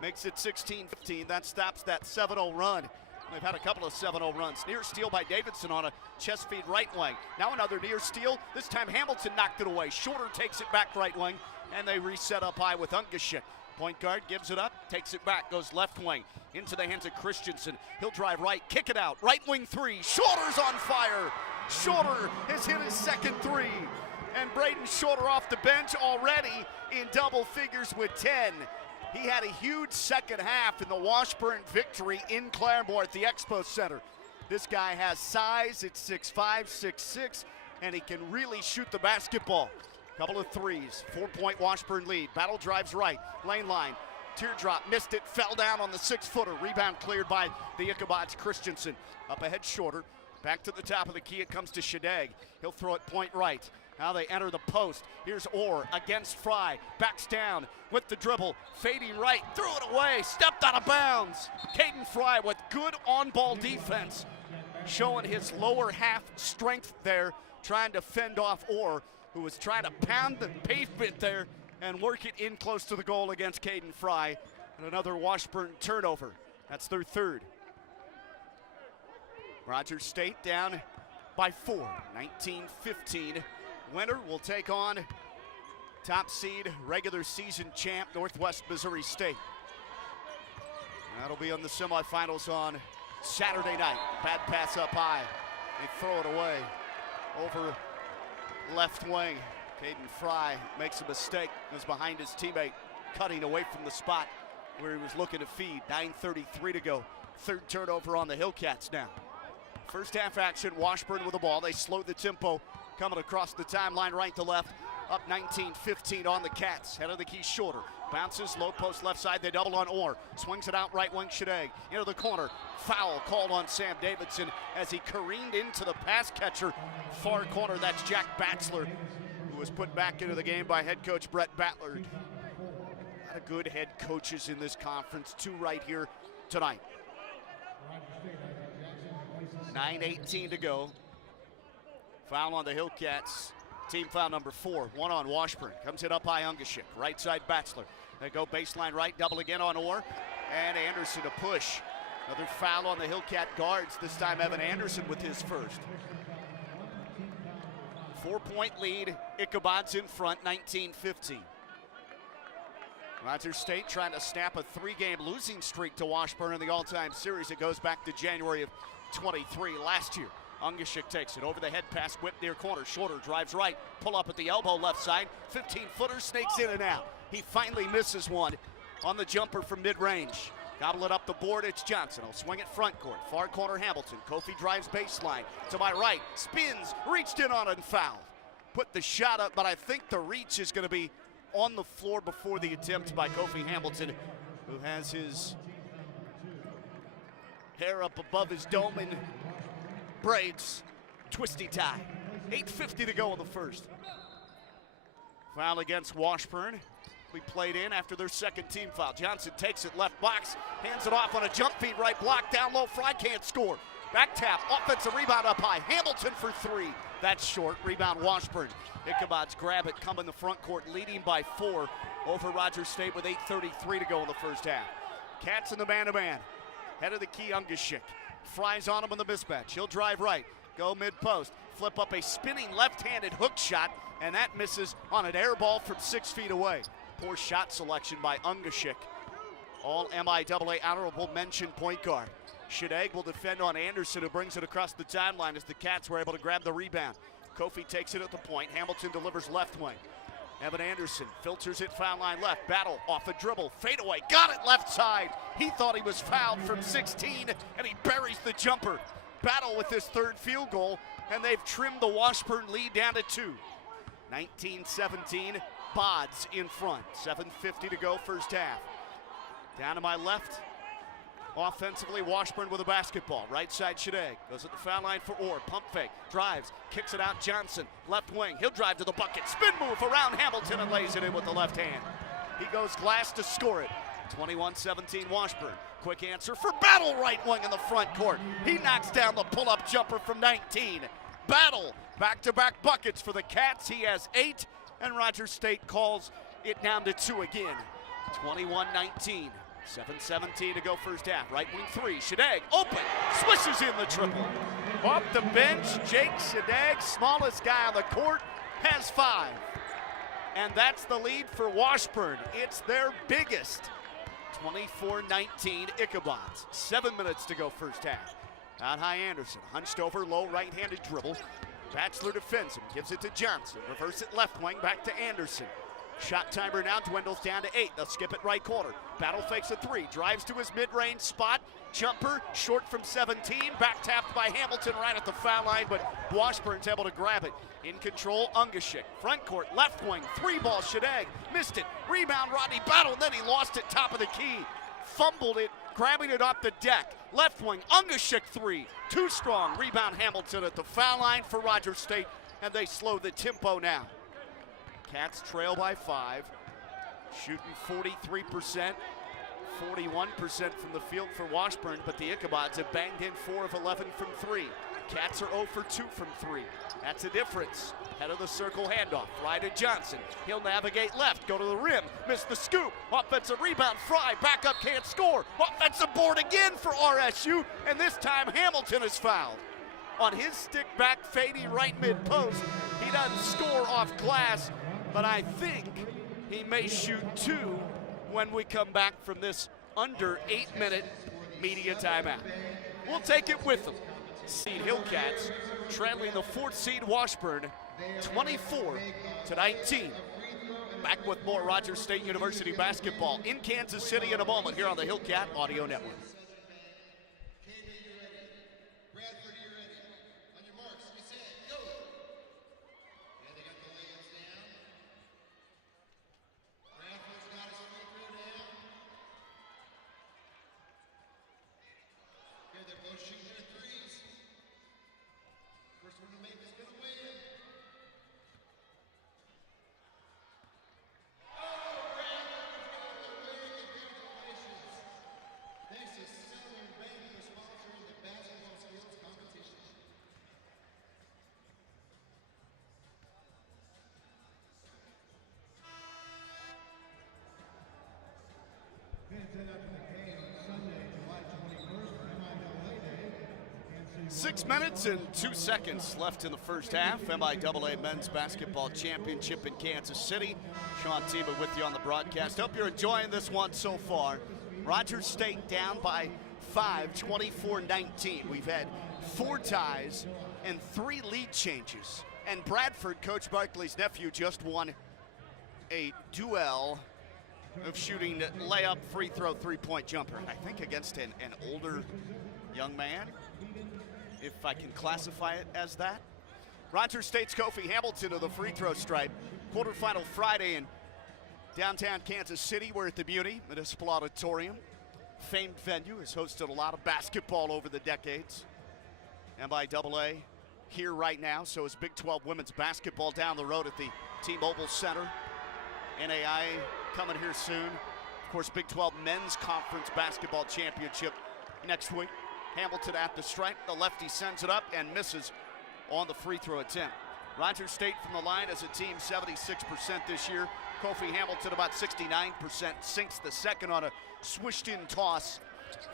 makes it 16-15. That stops that 7-0 run. They've had a couple of 7-0 runs. Near steal by Davidson on a chest feed right wing. Now another near steal. This time Hamilton knocked it away. Shorter takes it back right wing, and they reset up high with Ungashik. Point guard gives it up, takes it back, goes left wing, into the hands of Christensen. He'll drive right, kick it out, right wing 3. Shorter's on fire. Shorter has hit his second 3. And Braden Shorter off the bench already in double figures with 10. He had a huge second half in the Washburn victory in Claremore at the Expo Center. This guy has size, it's 6'5", 6'6", and he can really shoot the basketball. Couple of threes, 4-point Washburn lead. Battle drives right, lane line. Teardrop, missed it, fell down on the 6-footer. Rebound cleared by the Ichabods, Christensen. Up ahead, Shorter. Back to the top of the key, it comes to Shadegg. He'll throw it point right. Now they enter the post. Here's Orr against Fry. Backs down with the dribble. Fading right, threw it away, stepped out of bounds. Caden Fry with good on-ball defense. Showing his lower half strength there, trying to fend off Orr, who was trying to pound the pavement there and work it in close to the goal against Caden Fry. And another Washburn turnover. That's their third. Rogers State down by 4, 19-15. Winner will take on top seed, regular season champ, Northwest Missouri State. That'll be on the semifinals on Saturday night. Bad pass up high. They throw it away over left wing. Caden Fry makes a mistake, was behind his teammate, cutting away from the spot. where he was looking to feed. 9:33 to go. Third turnover on the Hillcats now. First half action, Washburn with the ball. They slowed the tempo coming across the timeline right to left. Up 19-15 on the Cats. Head of the key shorter. Bounces, low post left side. They double on Orr. Swings it out right wing, Shadegg. Into the corner. Foul called on Sam Davidson as he careened into the pass catcher. Far corner, that's Jack Batzler, who was put back into the game by head coach Brett Batlard. A lot of good head coaches in this conference. Two right here tonight. 9:18 to go. Foul on the Hillcats. Team foul number 4. One on Washburn. Comes it up high, Ungashik. Right side, Batzler. They go baseline right, double again on Orr. And Anderson a push. Another foul on the Hillcat guards. This time Evan Anderson with his first. 4-point lead. Ichabod's in front, 19-15. Rogers State trying to snap a 3-game losing streak to Washburn in the all-time series. It goes back to January of 23 last year. Ungashik takes it over the head pass, whip near corner. Shorter drives right, pull up at the elbow left side. 15-footer snakes in and out. He finally misses one on the jumper from mid-range. Gobble it up the board, it's Johnson. He'll swing it front court. Far corner, Hamilton. Kofi drives baseline to my right. Spins, reached in on it and fouled. Put the shot up, but I think the reach is going to be on the floor before the attempt by Kofi Hamilton, who has his hair up above his dome in braids. Twisty tie. 8:50 to go in the first. Foul against Washburn. We played in after their second team foul. Johnson takes it left box, hands it off on a jump feed right block, down low, Fry can't score. Back tap, offensive rebound up high. Hamilton for 3. That's short. Rebound Washburn. Ichabod's grab it, come in the front court, leading by 4 over Rogers State with 8:33 to go in the first half. Cats in the man-to-man. Head of the key, Ungashik. Fries on him on the mismatch. He'll drive right, go mid-post, flip up a spinning left-handed hook shot, and that misses on an air ball from 6 feet away. Poor shot selection by Ungashik. All MIAA honorable mention point guard. Shadegg will defend on Anderson, who brings it across the timeline as the Cats were able to grab the rebound. Kofi takes it at the point. Hamilton delivers left wing. Evan Anderson filters it foul line left. Battle off a dribble. Fadeaway. Got it left side. He thought he was fouled from 16, and he buries the jumper. Battle with his third field goal, and they've trimmed the Washburn lead down to 2. 19-17. Bods in front. 7:50 to go first half. Down to my left. Offensively, Washburn with a basketball. Right side, Shadegg. Goes at the foul line for Orr. Pump fake. Drives. Kicks it out, Johnson. Left wing. He'll drive to the bucket. Spin move around Hamilton and lays it in with the left hand. He goes glass to score it. 21-17 Washburn. Quick answer for Battle, right wing in the front court. He knocks down the pull-up jumper from 19. Battle. Back-to-back buckets for the Cats. He has 8. And Rogers State calls it down to 2 again. 21-19. 7:17 to go first half. Right wing 3. Shadegg open. Swishes in the triple. Off the bench, Jake Shadegg, smallest guy on the court, has 5. And that's the lead for Washburn. It's their biggest. 24-19 Ichabods. 7 minutes to go first half. Out high Anderson. Hunched over, low right-handed dribble. Batzler defends him. Gives it to Johnson. Reverse it left wing, back to Anderson. Shot timer now dwindles down to 8. They'll skip it right corner. Battle fakes a 3. Drives to his mid-range spot. Jumper short from 17. Back tapped by Hamilton right at the foul line, but Washburn's able to grab it. In control, Ungashik. Front court, left wing. 3-ball, Shadegg. Missed it. Rebound, Rodney Battle, and then he lost it top of the key. Fumbled it, grabbing it off the deck. Left wing, Ungashik 3. Too strong. Rebound, Hamilton at the foul line for Rogers State, and they slow the tempo now. Cats trail by 5, shooting 43%, 41% from the field for Washburn, but the Ichabods have banged in 4 of 11 from 3. Cats are 0 for 2 from 3. That's a difference. Head of the circle handoff, Fry to Johnson. He'll navigate left, go to the rim, miss the scoop. Offensive rebound, Fry, back up, can't score. Offensive board again for RSU, and this time Hamilton is fouled. On his stick back fading right mid-post, he doesn't score off glass, but I think he may shoot 2 when we come back from this under 8-minute media timeout. We'll take it with them. Seed Hillcats trailing the 4th seed Washburn 24-19. Back with more Rogers State University basketball in Kansas City in a moment here on the Hillcat Audio Network. Sunday, July 21st, MIAA Day. 6 minutes and 2 seconds left in the first half. MIAA Men's Basketball Championship in Kansas City. Sean Teba with you on the broadcast. Hope you're enjoying this one so far. Rogers State down by 5, 24-19. We've had 4 ties and 3 lead changes. And Bradford, Coach Barkley's nephew, just won a duel of shooting layup, free throw, three-point jumper. I think against an older young man, if I can classify it as that. Rogers State's Kofi Hamilton to the free throw stripe. Quarterfinal Friday in downtown Kansas City. We're at the Muni Municipal Auditorium. Famed venue, has hosted a lot of basketball over the decades. MIAA here right now, so is Big 12 women's basketball down the road at the T-Mobile Center. NAIA coming here soon. Of course, Big 12 Men's Conference Basketball Championship next week. Hamilton at the stripe. The lefty sends it up and misses on the free throw attempt. Rogers State from the line as a team, 76% this year. Kofi Hamilton about 69%. Sinks the second on a swished-in toss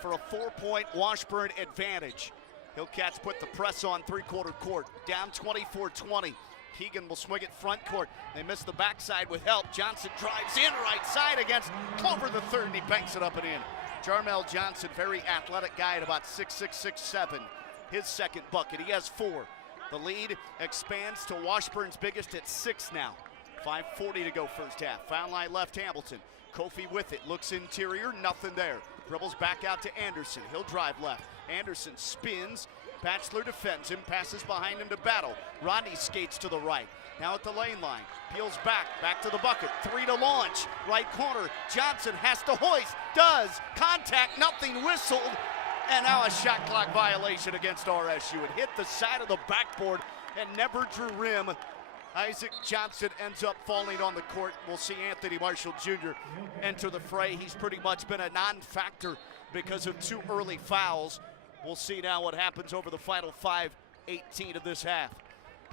for a 4-point Washburn advantage. Hillcats put the press on three-quarter court. Down 24-20. Keegan will swing it front court. They miss the backside with help. Johnson drives in right side against Clover the third, and he banks it up and in. Jarmel Johnson, very athletic guy at about 6'6", 6'7". His second bucket. He has 4. The lead expands to Washburn's biggest at 6 now. 5:40 to go first half. Foul line left, Hamilton. Kofi with it, looks interior, nothing there. Dribbles back out to Anderson. He'll drive left. Anderson spins. Batchelor defends him, passes behind him to Battle. Rodney skates to the right. Now at the lane line. Peels back to the bucket. 3 to launch. Right corner. Johnson has to hoist. Does. Contact, nothing whistled. And now a shot clock violation against RSU. It hit the side of the backboard and never drew rim. Isaac Johnson ends up falling on the court. We'll see Anthony Marshall Jr. enter the fray. He's pretty much been a non-factor because of 2 early fouls. We'll see now what happens over the final 5:18 of this half.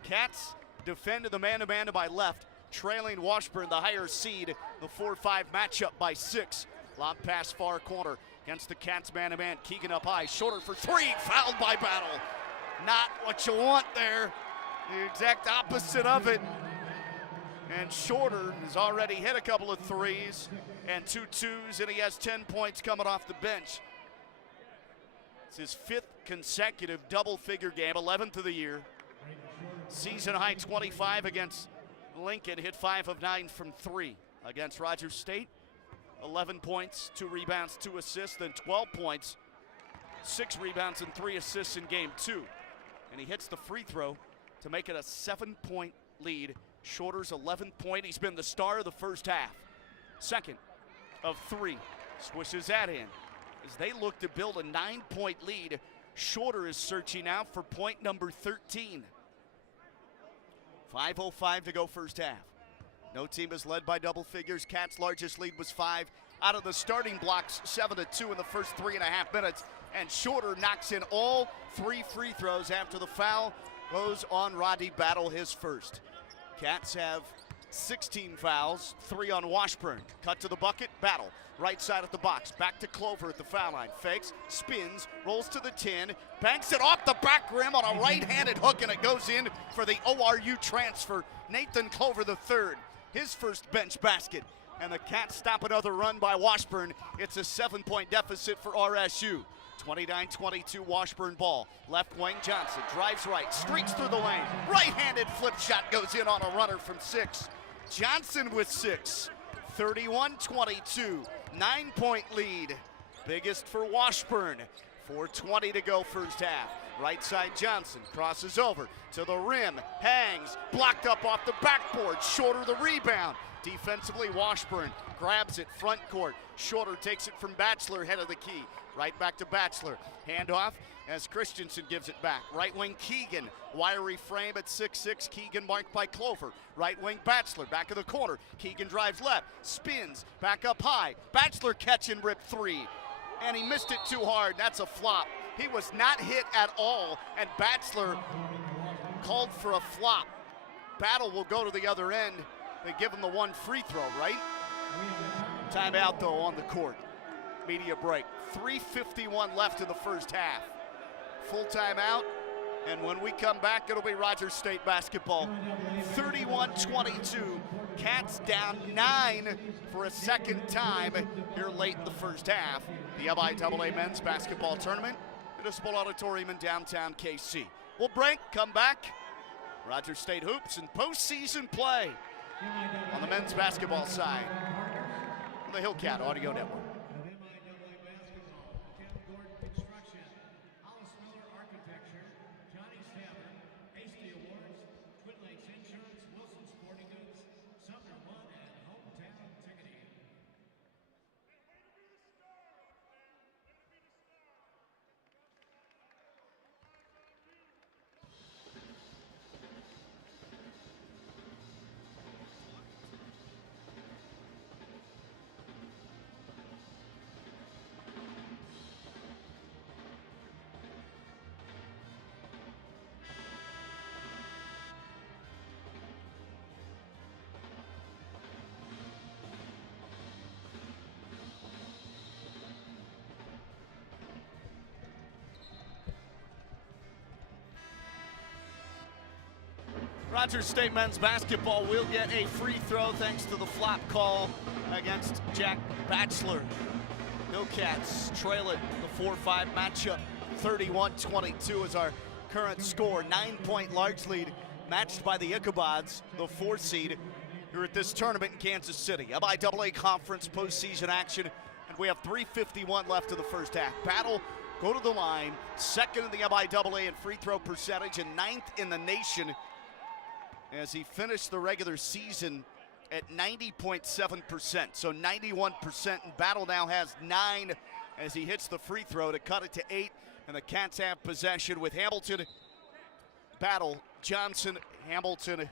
Cats defended the man-to-man to my left, trailing Washburn, the higher seed, the 4-5 matchup by 6. Lob pass far corner against the Cats man-to-man. Keegan up high, shorter for 3, fouled by Battle. Not what you want there. The exact opposite of it. And Shorter has already hit a couple of 3s and 2 2s, and he has 10 points coming off the bench. It's his 5th consecutive double-figure game, 11th of the year. Season high 25 against Lincoln, hit 5 of 9 from 3. Against Rogers State, 11 points, 2 rebounds, 2 assists, then 12 points, 6 rebounds and 3 assists in game 2. And he hits the free throw to make it a 7-point lead. Shorter's 11th point. He's been the star of the first half. Second of 3. Swishes that in. As they look to build a 9-point lead, Shorter is searching out for point number 13. 5:05 to go first half. No team is led by double figures. Cats' largest lead was 5. Out of the starting blocks, 7-2 in the first 3.5 minutes. And Shorter knocks in all 3 free throws after the foul goes on Rodney Battle, his first. Cats have 16 fouls, 3 on Washburn. Cut to the bucket, Battle. Right side of the box, back to Clover at the foul line. Fakes, spins, rolls to the 10, banks it off the back rim on a right-handed hook, and it goes in for the ORU transfer, Nathan Clover III. His first bench basket. And the Cats stop another run by Washburn. It's a 7-point deficit for RSU. 29-22 Washburn ball. Left wing Johnson drives right, streaks through the lane. Right-handed flip shot goes in on a runner from 6. Johnson with 6. 31-22, 9-point lead. Biggest for Washburn. 4:20 to go first half. Right side Johnson crosses over to the rim, hangs, blocked up off the backboard, Shorter the rebound. Defensively, Washburn grabs it, front court. Shorter takes it from Batchelor, head of the key. Right back to Batchelor. Handoff as Christensen gives it back. Right wing Keegan, wiry frame at 6'6". Keegan marked by Clover. Right wing Batchelor, back of the corner. Keegan drives left, spins, back up high. Batchelor catch and rip 3. And he missed it too hard. That's a flop. He was not hit at all, and Batchelor called for a flop. Battle will go to the other end. They give him the 1 free throw, right? Timeout, though, on the court. Media break. 3:51 left in the first half. Full timeout, and when we come back, it'll be Rogers State basketball. 31-22. Cats down 9 for a second time here late in the first half. The MIAA men's basketball tournament, Municipal Auditorium in downtown KC. We'll break, come back. Rogers State hoops and postseason play on the men's basketball side on the Hillcat Audio Network. Rogers State men's basketball will get a free throw thanks to the flop call against Jack Batchelor. Hillcats trail it the 4-5 matchup. 31-22 is our current score. 9-point large lead matched by the Ichabods, the 4 seed here at this tournament in Kansas City. MIAA Conference postseason action, and we have 3:51 left of the first half. Battle go to the line, second in the MIAA in free throw percentage and 9th in the nation, as he finished the regular season at 90.7%, so 91%, and Battle now has 9 as he hits the free throw to cut it to 8, and the Cats have possession with Hamilton, Battle, Johnson, Hamilton,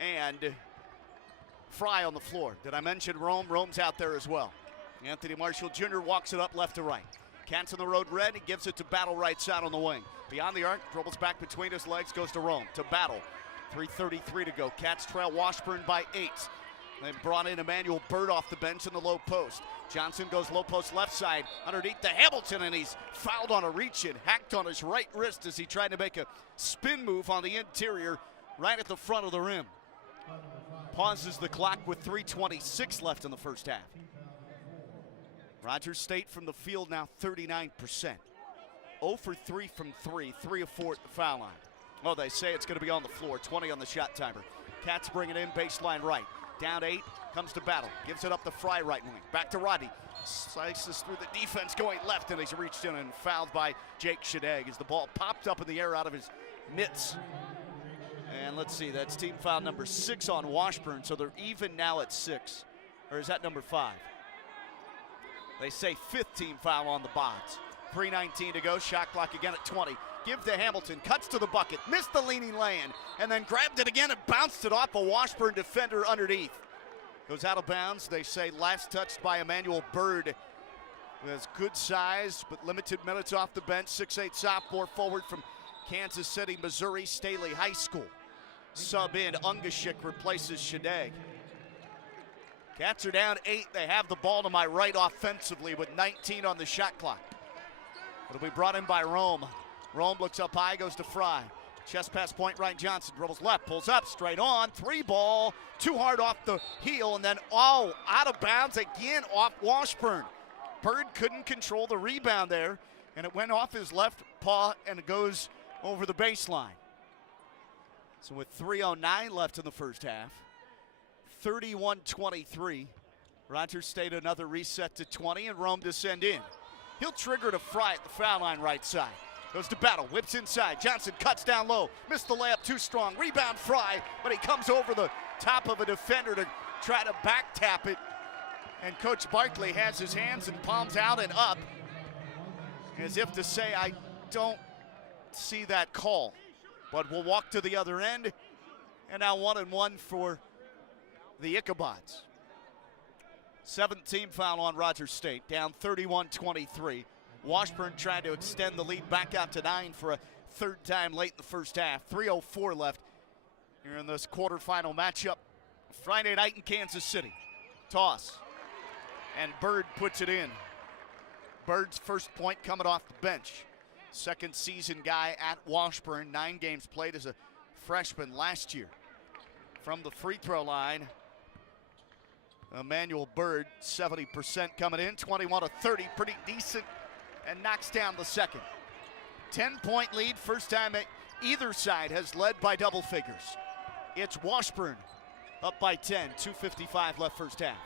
and Fry on the floor. Did I mention Rome? Rome's out there as well. Anthony Marshall Jr. walks it up left to right. Cats on the road red, he gives it to Battle right side on the wing. Beyond the arc, dribbles back between his legs, goes to Rome, to Battle. 3:33 to go. Cats trail Washburn by 8. They brought in Emmanuel Bird off the bench in the low post. Johnson goes low post left side underneath to Hamilton, and he's fouled on a reach-in, hacked on his right wrist as he tried to make a spin move on the interior right at the front of the rim. Pauses the clock with 3:26 left in the first half. Rogers State from the field now 39%. 0 for 3 from 3, 3 of 4 at the foul line. Oh, they say it's going to be on the floor, 20 on the shot timer. Cats bring it in, baseline right. Down 8, comes to Battle, gives it up to Fry right wing. Back to Rodney, slices through the defense going left, and he's reached in and fouled by Jake Shadegg as the ball popped up in the air out of his mitts. And let's see, that's team foul number 6 on Washburn, so they're even now at 6. Or is that number 5? They say 5th team foul on the Bods. 3:19 to go, shot clock again at 20. Give to Hamilton, cuts to the bucket, missed the leaning lay-in, and then grabbed it again and bounced it off a Washburn defender underneath. Goes out of bounds, they say last touched by Emmanuel Bird, who has good size but limited minutes off the bench. 6'8" sophomore forward from Kansas City, Missouri Staley High School. Sub in, Ungashik replaces Shadegg. Cats are down 8, they have the ball to my right offensively with 19 on the shot clock. It'll be brought in by Rome. Rome looks up high, goes to Fry. Chest pass point right, Johnson dribbles left, pulls up, straight on, 3 ball, too hard off the heel, and then out of bounds again off Washburn. Bird couldn't control the rebound there, and it went off his left paw and it goes over the baseline. So with 3:09 left in the first half, 31-23. Rogers State another reset to 20, and Rome to send in. He'll trigger to Fry at the foul line right side. Goes to Battle, whips inside. Johnson cuts down low. Missed the layup, too strong. Rebound Fry, but he comes over the top of a defender to try to back tap it. And Coach Barkley has his hands and palms out and up, as if to say, I don't see that call. But we'll walk to the other end. And now 1-1 for the Ichabods. 17th foul on Rogers State, down 31-23. Washburn trying to extend the lead back out to 9 for a third time late in the first half. 3:04 left here in this quarterfinal matchup. Friday night in Kansas City. Toss. And Bird puts it in. Bird's first point coming off the bench. Second season guy at Washburn. 9 games played as a freshman last year. From the free throw line, Emmanuel Bird, 70% coming in. 21-30, pretty decent. And knocks down the second. 10-point lead, first time either side has led by double figures. It's Washburn up by 10, 2:55 left first half.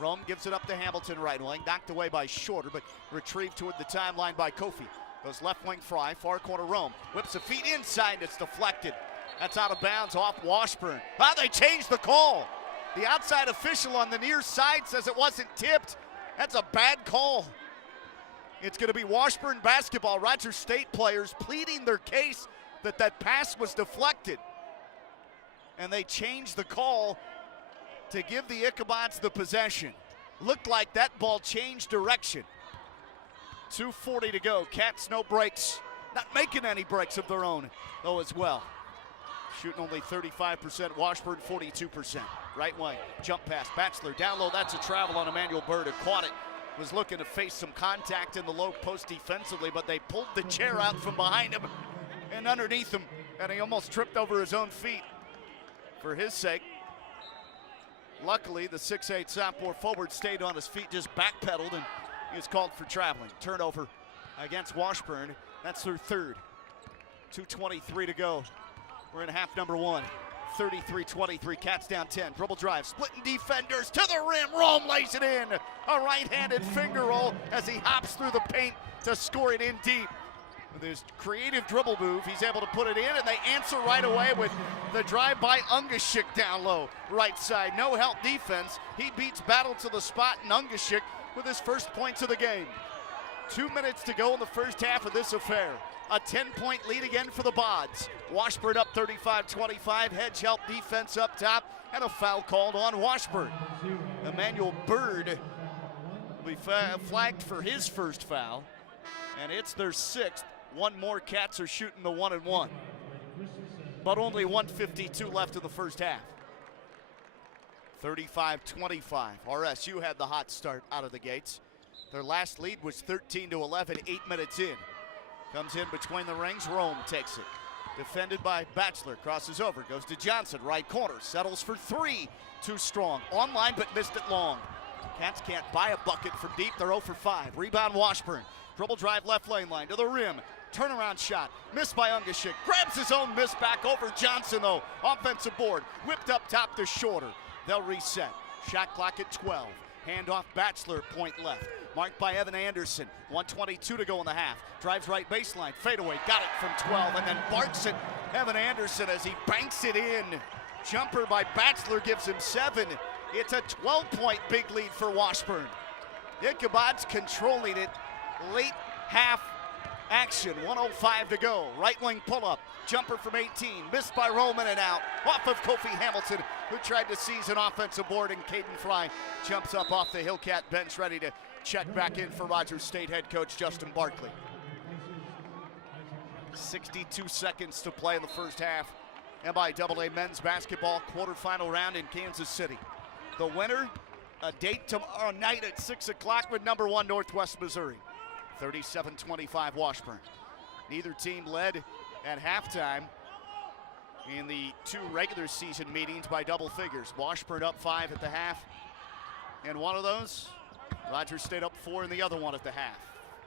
Rome gives it up to Hamilton right wing, knocked away by Shorter, but retrieved toward the timeline by Kofi. Goes left wing Fry, far corner Rome. Whips a feet inside, it's deflected. That's out of bounds off Washburn. They changed the call. The outside official on the near side says it wasn't tipped. That's a bad call. It's going to be Washburn basketball. Rogers State players pleading their case that that pass was deflected. And they changed the call to give the Ichabods the possession. Looked like that ball changed direction. 2:40 to go. Cats no breaks. Not making any breaks of their own, though, as well. Shooting only 35%. Washburn 42%. Right wing. Jump pass. Batchelor down low. That's a travel on Emmanuel Bird. Caught it. Was looking to face some contact in the low post defensively, but they pulled the chair out from behind him and underneath him, and he almost tripped over his own feet. For his sake, luckily the 6'8" sophomore forward stayed on his feet, just backpedaled, and he was called for traveling. Turnover against Washburn. That's their third. 2:23 to go. We're in half number 1. 33-23, Cats down 10. Dribble drive, splitting defenders to the rim. Rome lays it in. A right-handed finger roll as he hops through the paint to score it in deep. With his creative dribble move, he's able to put it in, and they answer right away with the drive by Ungashik down low. Right side, no help defense. He beats Battle to the spot, and Ungashik with his first points of the game. 2 minutes to go in the first half of this affair. A 10-point lead again for the Bods. Washburn up 35-25. Hedge help defense up top, and a foul called on Washburn. Emmanuel Bird will be flagged for his first foul, and it's their 6th. One more. Cats are shooting the 1-1. But only 1:52 left in the first half. 35-25. RSU had the hot start out of the gates. Their last lead was 13-11, 8 minutes in. Comes in between the rings, Rome takes it. Defended by Batchelor, crosses over, goes to Johnson, right corner, settles for 3. Too strong, online but missed it long. Cats can't buy a bucket from deep, they're 0 for 5. Rebound Washburn, dribble drive left lane line to the rim. Turnaround shot, missed by Ungashik. Grabs his own miss back over Johnson though. Offensive board, whipped up top to Shorter. They'll reset, shot clock at 12. Handoff Batchelor, point left. Marked by Evan Anderson. 1:22 to go in the half. Drives right baseline. Fadeaway. Got it from 12 and then barks it. Evan Anderson as he banks it in. Jumper by Batchelor gives him 7. It's a 12-point big lead for Washburn. Ichabods controlling it. Late half action. 1:05 to go. Right wing pull-up. Jumper from 18. Missed by Roman and out. Off of Kofi Hamilton, who tried to seize an offensive board, and Caden Fry jumps up off the Hillcat bench, ready to check back in for Rogers State head coach Justin Barkley. 62 seconds to play in the first half. MIAA men's basketball quarterfinal round in Kansas City. The winner, a date tomorrow night at 6 o'clock with number 1 Northwest Missouri. 37-25 Washburn. Neither team led at halftime in the 2 regular season meetings by double figures. Washburn up 5 at the half, and one of those, Rogers State up 4 in the other one at the half.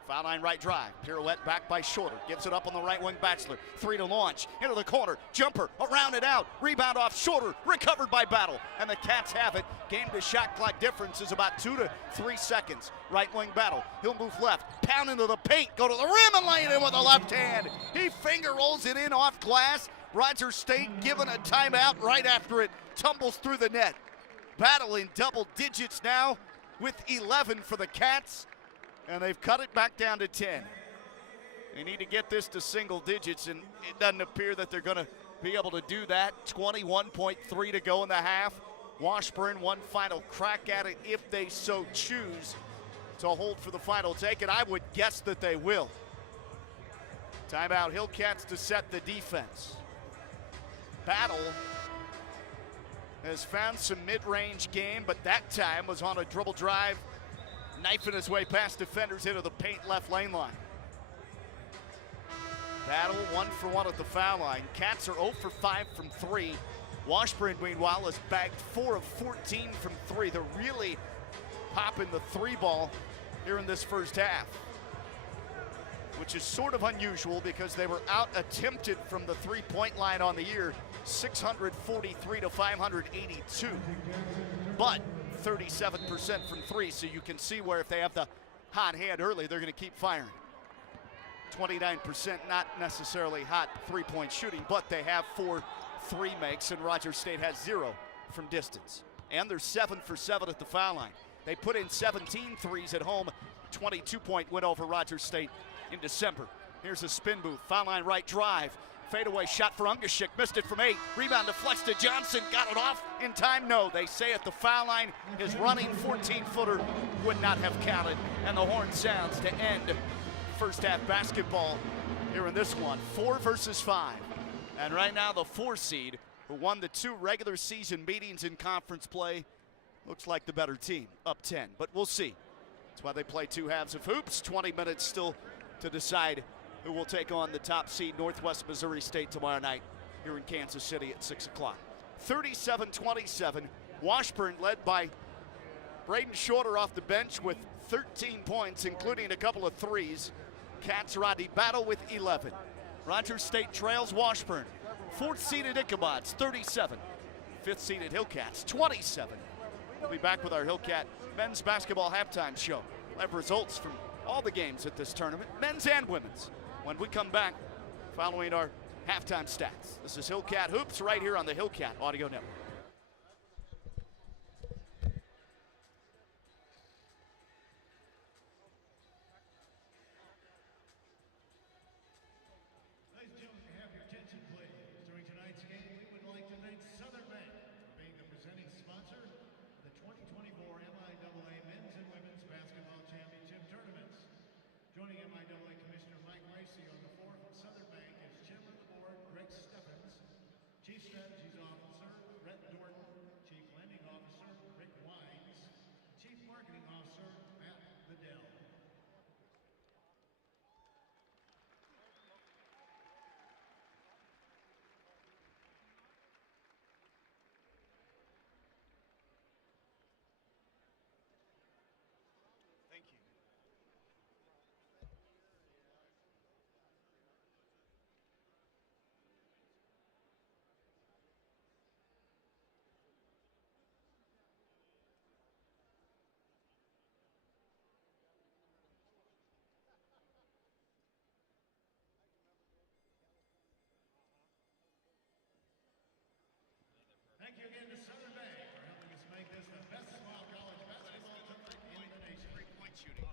Foul line right drive. Pirouette back by Shorter. Gives it up on the right wing. Batchelor. 3 to launch. Into the corner. Jumper. Around and out. Rebound off Shorter. Recovered by Battle. And the Cats have it. Game to shot clock difference is about 2 to 3 seconds. Right wing Battle. He'll move left. Pound into the paint. Go to the rim and lay it in with the left hand. He finger rolls it in off glass. Rogers State given a timeout right after it tumbles through the net. Battle in double digits now with 11 for the Cats. And they've cut it back down to 10. They need to get this to single digits, and it doesn't appear that they're going to be able to do that. 21.3 to go in the half. Washburn one final crack at it if they so choose to hold for the final take, and I would guess that they will. Timeout, Hillcats to set the defense. Battle has found some mid-range game, but that time was on a dribble drive, knifing his way past defenders into the paint left lane line. Battle 1 for 1 at the foul line. Cats are 0 for 5 from 3. Washburn, meanwhile, has bagged 4 of 14 from 3. They're really popping the 3 ball here in this first half, which is sort of unusual because they were out attempted from the 3-point line on the year, 643 to 582. But 37% from 3, so you can see where if they have the hot hand early, they're going to keep firing. 29% not necessarily hot 3-point shooting, but they have 4 3 makes, and Rogers State has 0 from distance. And they're 7 for 7 at the foul line. They put in 17 threes at home, 22-point win over Rogers State in December. Here's a spin move, foul line right drive. Fadeaway shot for Ungashik, missed it from 8. Rebound deflects to Johnson, got it off in time. No, they say at the foul line, his running 14-footer would not have counted. And the horn sounds to end first half basketball here in this one. 4 versus 5. And right now the 4 seed, who won the 2 regular season meetings in conference play, looks like the better team, up 10. But we'll see. That's why they play 2 halves of hoops. 20 minutes still to decide who will take on the top seed Northwest Missouri State tomorrow night here in Kansas City at 6 o'clock. 37-27, Washburn led by Braden Shorter off the bench with 13 points, including a couple of threes. Cats Rodney Battle with 11. Rogers State trails Washburn. 4th seeded Ichabod's 37. 5th seeded Hillcats 27. We'll be back with our Hillcat men's basketball halftime show. We'll have results from all the games at this tournament, men's and women's, when we come back following our halftime stats. This is Hillcat Hoops right here on the Hillcat Audio Network. Ladies and gentlemen, have your attention please. During tonight's game, we would like to thank Southern Bank for being the presenting sponsor of the 2024 MIAA Men's and Women's Basketball Championship Tournaments. Joining MIAA Commissioner Mike Racy on the floor from Southern Bank is Chairman of the Board Greg Steffens, Chief Strategies Officer Brett Dorton, Chief Lending Officer Rick Wines, Chief Marketing Officer Matt Liddell. Thank you. Thank you again to Southern Bank for helping us make this the best small college basketball tournament in the nation. 3-point shooting.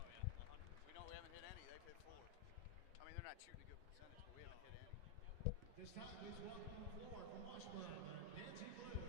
We know we haven't hit any. They've hit 4. I mean, they're not shooting a good percentage, but we haven't hit any. This time, please welcome to the floor from Washburn, the Nancy Blues.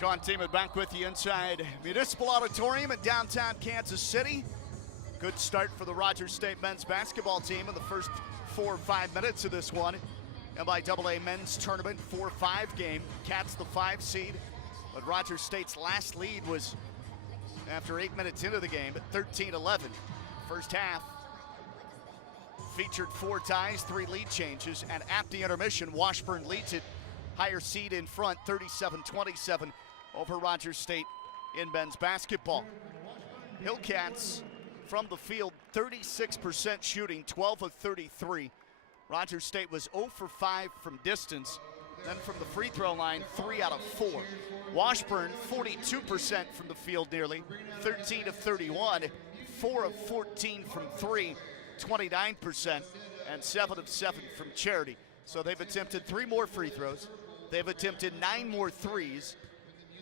Sean Teeman back with you inside Municipal Auditorium in downtown Kansas City. Good start for the Rogers State men's basketball team in the first 4 or 5 minutes of this one. MIAA men's tournament 4-5 game. Cats the 5 seed, but Rogers State's last lead was after 8 minutes into the game at 13-11. First half featured 4 ties, 3 lead changes, and at the intermission, Washburn leads it. Higher seed in front, 37-27 over Rogers State in men's basketball. Hillcats from the field, 36% shooting, 12 of 33. Rogers State was 0 for 5 from distance. Then from the free throw line, 3 out of 4. Washburn, 42% from the field nearly, 13 of 31, 4 of 14 from 3, 29%, and 7 of 7 from charity. So they've attempted 3 more free throws. They've attempted 9 more threes,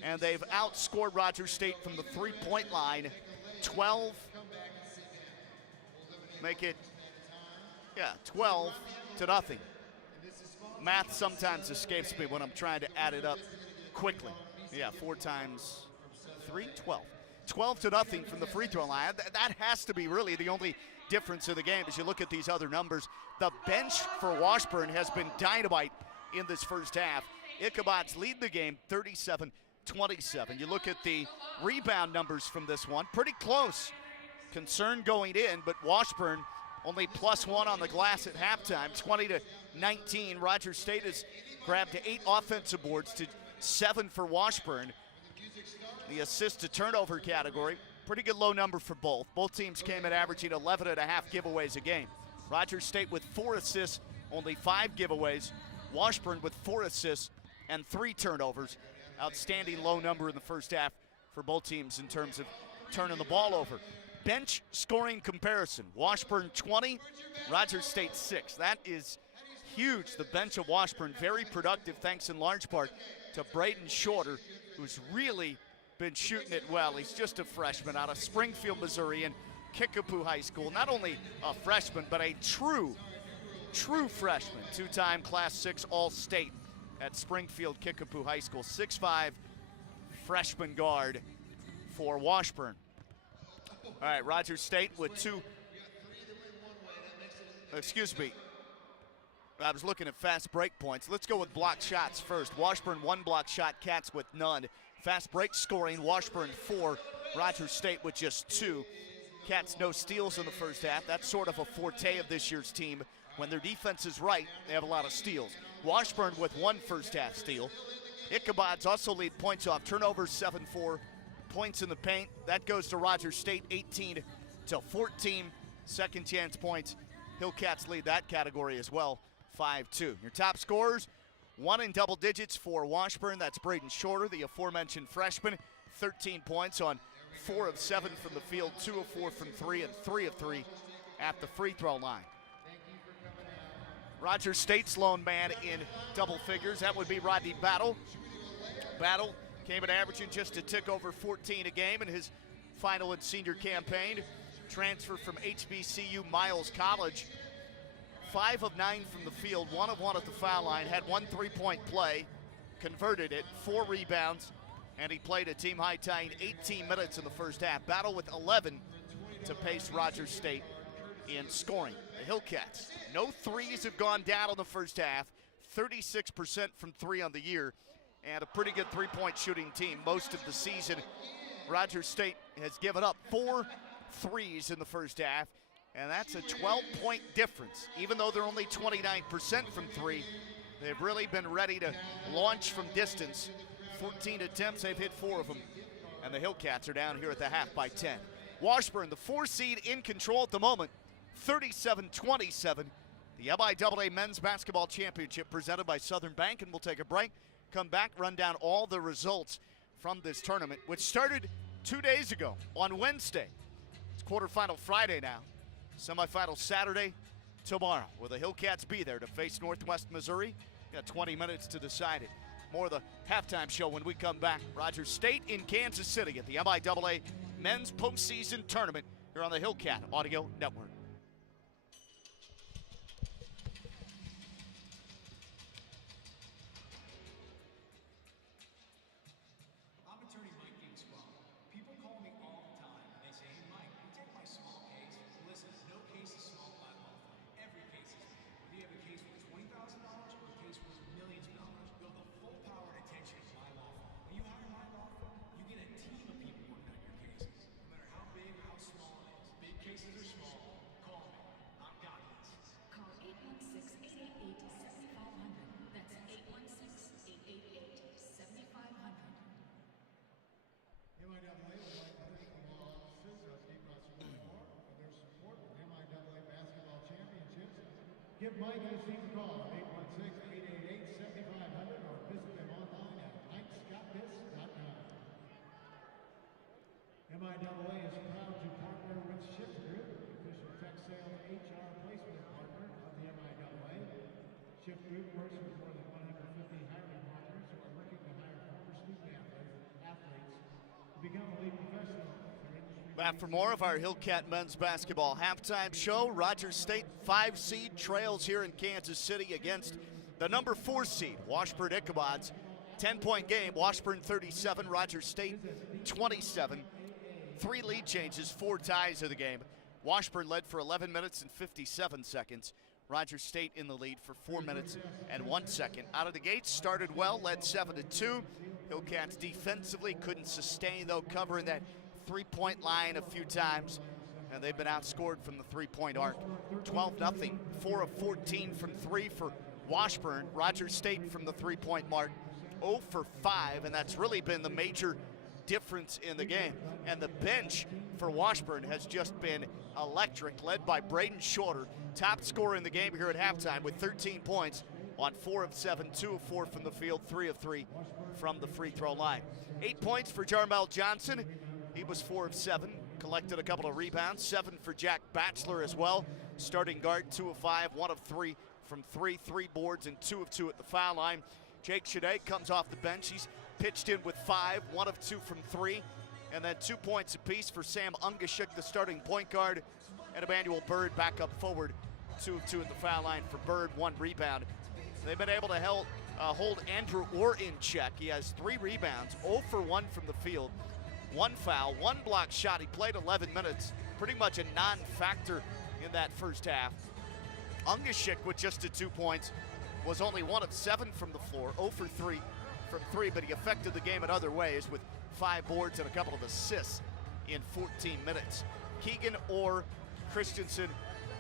and they've outscored Rogers State from the three-point line 12. Make it, 12 to nothing. Math sometimes escapes me when I'm trying to add it up quickly. 4 times 3, 12. 12 to nothing from the free throw line. That has to be really the only difference in the game as you look at these other numbers. The bench for Washburn has been dynamite in this first half. Ichabod's lead the game 37-27. You look at the rebound numbers from this one, pretty close. Concern going in, but Washburn only +1 on the glass at halftime, 20-19. Rogers State has grabbed 8 offensive boards to 7 for Washburn. The assist to turnover category, pretty good low number for both. Both teams came at averaging 11.5 giveaways a game. Rogers State with 4 assists, only 5 giveaways. Washburn with 4 assists and 3 turnovers. Outstanding low number in the first half for both teams in terms of turning the ball over. Bench scoring comparison, Washburn 20, Rogers State 6. That is huge. The bench of Washburn very productive thanks in large part to Braden Shorter, who's really been shooting it well. He's just a freshman out of Springfield, Missouri, and Kickapoo High School. Not only a freshman, but a true freshman. 2-time Class 6 All-State at Springfield Kickapoo High School. 6'5" freshman guard for Washburn. All right, Rogers State with 2. Excuse me. I was looking at fast break points. Let's go with block shots first. Washburn 1 block shot, Cats with none. Fast break scoring, Washburn 4, Rogers State with just 2. Cats no steals in the first half. That's sort of a forte of this year's team. When their defense is right, they have a lot of steals. Washburn with 1 first half steal. Ichabod's also lead points off turnovers, 7-4. Points in the paint, that goes to Rogers State, 18-14. Second chance points, Hillcats lead that category as well, 5-2. Your top scorers, 1 in double digits for Washburn, that's Braden Shorter, the aforementioned freshman, 13 points on 4 of 7 from the field, 2 of 4 from 3, and 3 of 3 at the free throw line. Rogers State's lone man in double figures, that would be Rodney Battle. Battle came at averaging just a tick over 14 a game in his final and senior campaign. Transfer from HBCU Miles College. 5 of 9 from the field, 1 of 1 at the foul line, had 1 3-point play, converted it, 4 rebounds, and he played a team high tying 18 minutes in the first half. Battle with 11 to pace Rogers State in scoring. The Hillcats, no threes have gone down in the first half, 36% from 3 on the year, and a pretty good 3-point shooting team most of the season. Rogers State has given up 4 threes in the first half, and that's a 12-point difference. Even though they're only 29% from 3, they've really been ready to launch from distance. 14 attempts, they've hit 4 of them, and the Hillcats are down here at the half by 10. Washburn, the 4 seed, in control at the moment, 37-27. The MIAA Men's Basketball Championship presented by Southern Bank, and we'll take a break. Come back, run down all the results from this tournament, which started 2 days ago on Wednesday. It's quarterfinal Friday now. Semifinal Saturday tomorrow. Will the Hillcats be there to face Northwest Missouri? Got 20 minutes to decide it. More of the halftime show when we come back. Rogers State in Kansas City at the MIAA Men's Postseason Tournament here on the Hillcat Audio Network. I'm attorney Mike Ginswell. People call me all the time, and they say, "Hey, Mike, you take my small case Give Mike and his team a call at 816-888-7500 or visit them online at mikesgotthis.com. MIAA is proud to partner with Shift Group, official tech sales HR placement partner of the MIAA. Shift Group works with more than 150 hiring partners who are looking to hire former student athletes to become elite professionals. Back for more of our Hillcat men's basketball halftime show. Rogers State 5 seed trails here in Kansas City against the number 4 seed, Washburn Ichabods. 10-point game, Washburn 37, Rogers State 27. 3 lead changes, 4 ties of the game. Washburn led for 11 minutes and 57 seconds. Rogers State in the lead for 4 minutes and 1 second. Out of the gates, started well, led 7-2. Hillcats defensively couldn't sustain, though, covering that 3-point line a few times, and they've been outscored from the 3-point arc. 12-0, 4 of 14 from 3 for Washburn. Rogers State from the 3-point mark, 0 for 5, and that's really been the major difference in the game. And the bench for Washburn has just been electric, led by Braden Shorter, top scorer in the game here at halftime with 13 points on 4 of 7, 2 of 4 from the field, 3 of 3 from the free throw line. 8 points for Jarmel Johnson. He was 4 of 7, collected a couple of rebounds. 7 for Jack Batchelor as well. Starting guard, 2 of 5, 1 of 3 from 3, 3 boards, and 2 of 2 at the foul line. Jake Shadé comes off the bench. He's pitched in with 5, 1 of 2 from 3, and then 2 points apiece for Sam Ungashik, the starting point guard, and Emmanuel Bird back up forward, 2 of 2 at the foul line for Bird, 1 rebound. They've been able to hold Andrew Orr in check. He has 3 rebounds, 0 for 1 from the field, 1 foul, 1 block shot. He played 11 minutes, pretty much a non-factor in that first half. Ungashik with just 2 points was only 1 of 7 from the floor, 0 for 3 from 3, but he affected the game in other ways with 5 boards and a couple of assists in 14 minutes. Keegan, Orr, Christensen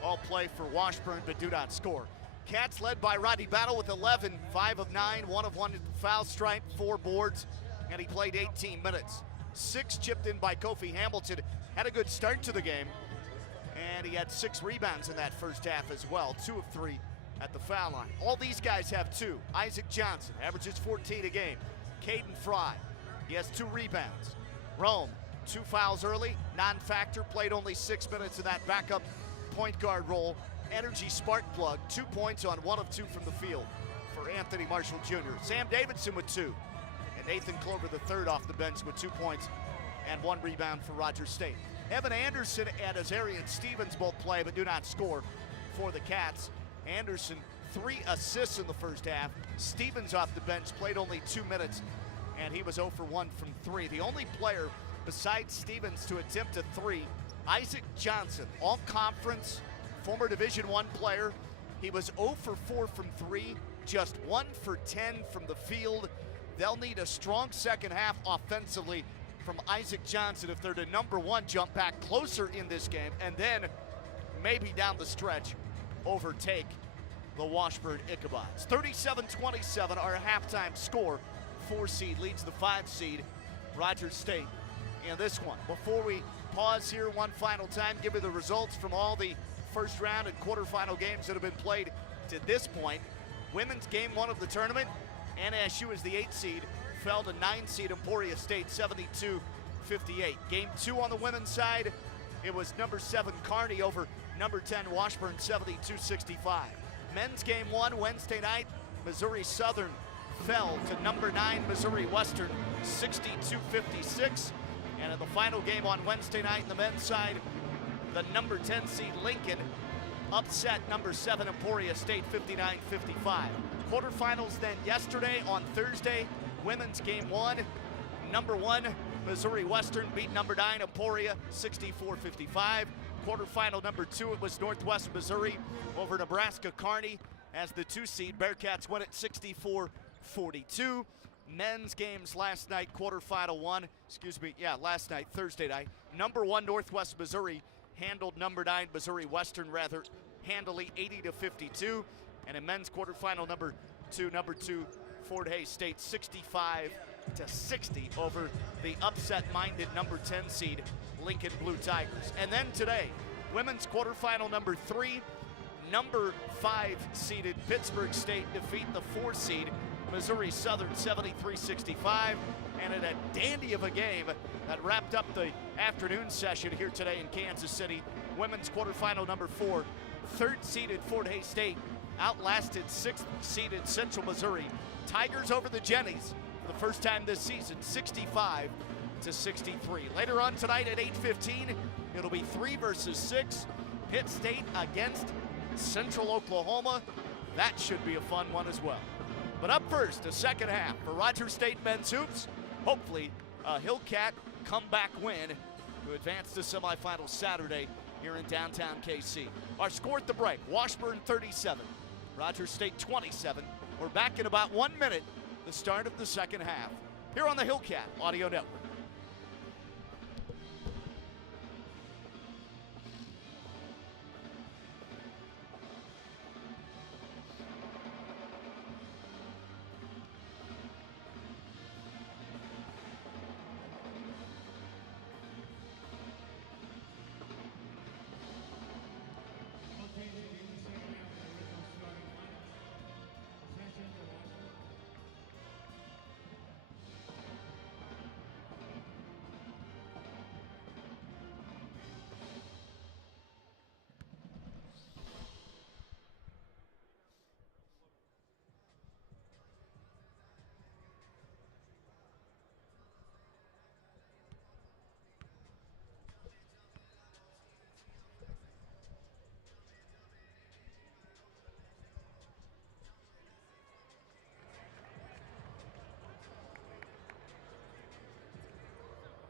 all play for Washburn but do not score. Cats led by Rodney Battle with 11, 5 of 9, 1 of 1 at the foul stripe, 4 boards, and he played 18 minutes. 6 chipped in by Kofi Hamilton, had a good start to the game, and he had 6 rebounds in that first half as well, 2 of 3 at the foul line. All these guys have 2. Isaac Johnson averages 14 a game. Caden Fry, he has 2 rebounds. Rome, 2 fouls early, non-factor, played only 6 minutes in that backup point guard role. Energy spark plug, 2 points on 1 of 2 from the field for Anthony Marshall Jr. Sam Davidson with 2. And Nathan Clover III off the bench with 2 points and 1 rebound for Rogers State. Evan Anderson and Azarian Stevens both play but do not score for the Cats. Anderson, 3 assists in the first half. Stevens off the bench, played only 2 minutes, and he was 0 for 1 from 3. The only player besides Stevens to attempt a 3, Isaac Johnson, all-conference, former Division I player. He was 0 for 4 from 3, just 1 for 10 from the field. They'll need a strong second half offensively from Isaac Johnson if they're to number 1 jump back closer in this game, and then maybe down the stretch overtake the Washburn Ichabods. 37-27, our halftime score. 4 seed leads the 5 seed, Rogers State, in this one. Before we pause here one final time, give you the results from all the first round and quarterfinal games that have been played to this point. Women's game 1 of the tournament, NSU is the 8 seed, fell to 9 seed Emporia State, 72-58. Game 2 on the women's side, it was number 7 Kearney over number 10 Washburn, 72-65. Men's game 1 Wednesday night, Missouri Southern fell to number 9 Missouri Western, 62-56. And in the final game on Wednesday night, the men's side, the number 10 seed Lincoln upset number 7 Emporia State, 59-55. Quarterfinals then yesterday on Thursday, women's game 1, number 1 Missouri Western beat number 9 Emporia, 64-55. Quarterfinal number 2, it was Northwest Missouri over Nebraska Kearney as the 2 seed. Bearcats won it 64-42. Men's games last night, quarterfinal 1, last night, Thursday night. Number 1 Northwest Missouri handled number 9 Missouri Western rather handily, 80-52. And in men's quarterfinal number 2 Fort Hays State, 65-60 over the upset-minded number 10 seed Lincoln Blue Tigers. And then today, women's quarterfinal number 3, number 5 seeded Pittsburgh State defeat the 4 seed Missouri Southern 73-65. And in a dandy of a game that wrapped up the afternoon session here today in Kansas City, women's quarterfinal number 4, 3rd seeded Fort Hays State outlasted 6th seeded Central Missouri. Tigers over the Jennies for the first time this season, 65-63. Later on tonight at 8:15, it'll be 3 versus 6. Pitt State against Central Oklahoma. That should be a fun one as well. But up first, a second half for Rogers State men's hoops. Hopefully a Hillcat comeback win to advance to semifinals Saturday here in downtown KC. Our score at the break, Washburn 37, Rogers State 27. We're back in about 1 minute, the start of the second half, here on the Hillcat Audio Network.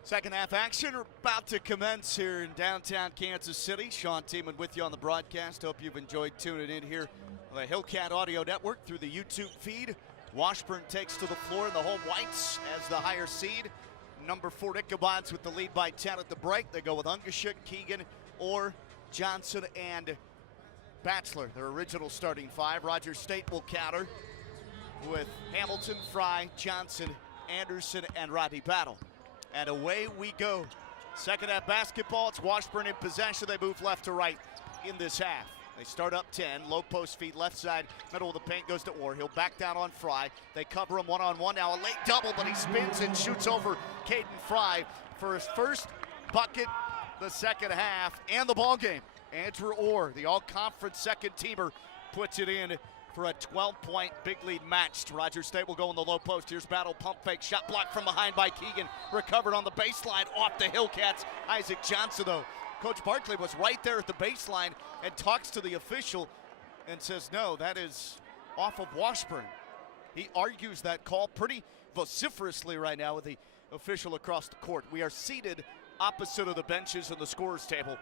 Second half action about to commence here in downtown Kansas City. Sean Tiemann with you on the broadcast. Hope you've enjoyed tuning in here on the Hillcat Audio Network through the YouTube feed. Washburn takes to the floor in the home whites as the higher seed. Number 4 Ichabod's with the lead by 10 at the break. They go with Ungashik, Keegan, Orr, Johnson, and Batchelor, their original starting 5. Rogers State will counter with Hamilton, Fry, Johnson, Anderson, and Rodney Battle. And away we go. Second half basketball, it's Washburn in possession. They move left to right in this half. They start up 10, low post feed, left side, middle of the paint goes to Orr. He'll back down on Fry. They cover him one-on-one. Now a late double, but he spins and shoots over Caden Fry for his first bucket the second half and the ball game. Andrew Orr, the all-conference second teamer, puts it in for a 12-point big lead match. Rogers State will go in the low post. Here's Battle, pump fake, shot blocked from behind by Keegan. Recovered on the baseline off the Hillcats. Isaac Johnson, though. Coach Barkley was right there at the baseline and talks to the official and says, no, that is off of Washburn. He argues that call pretty vociferously right now with the official across the court. We are seated opposite of the benches in the scorer's table,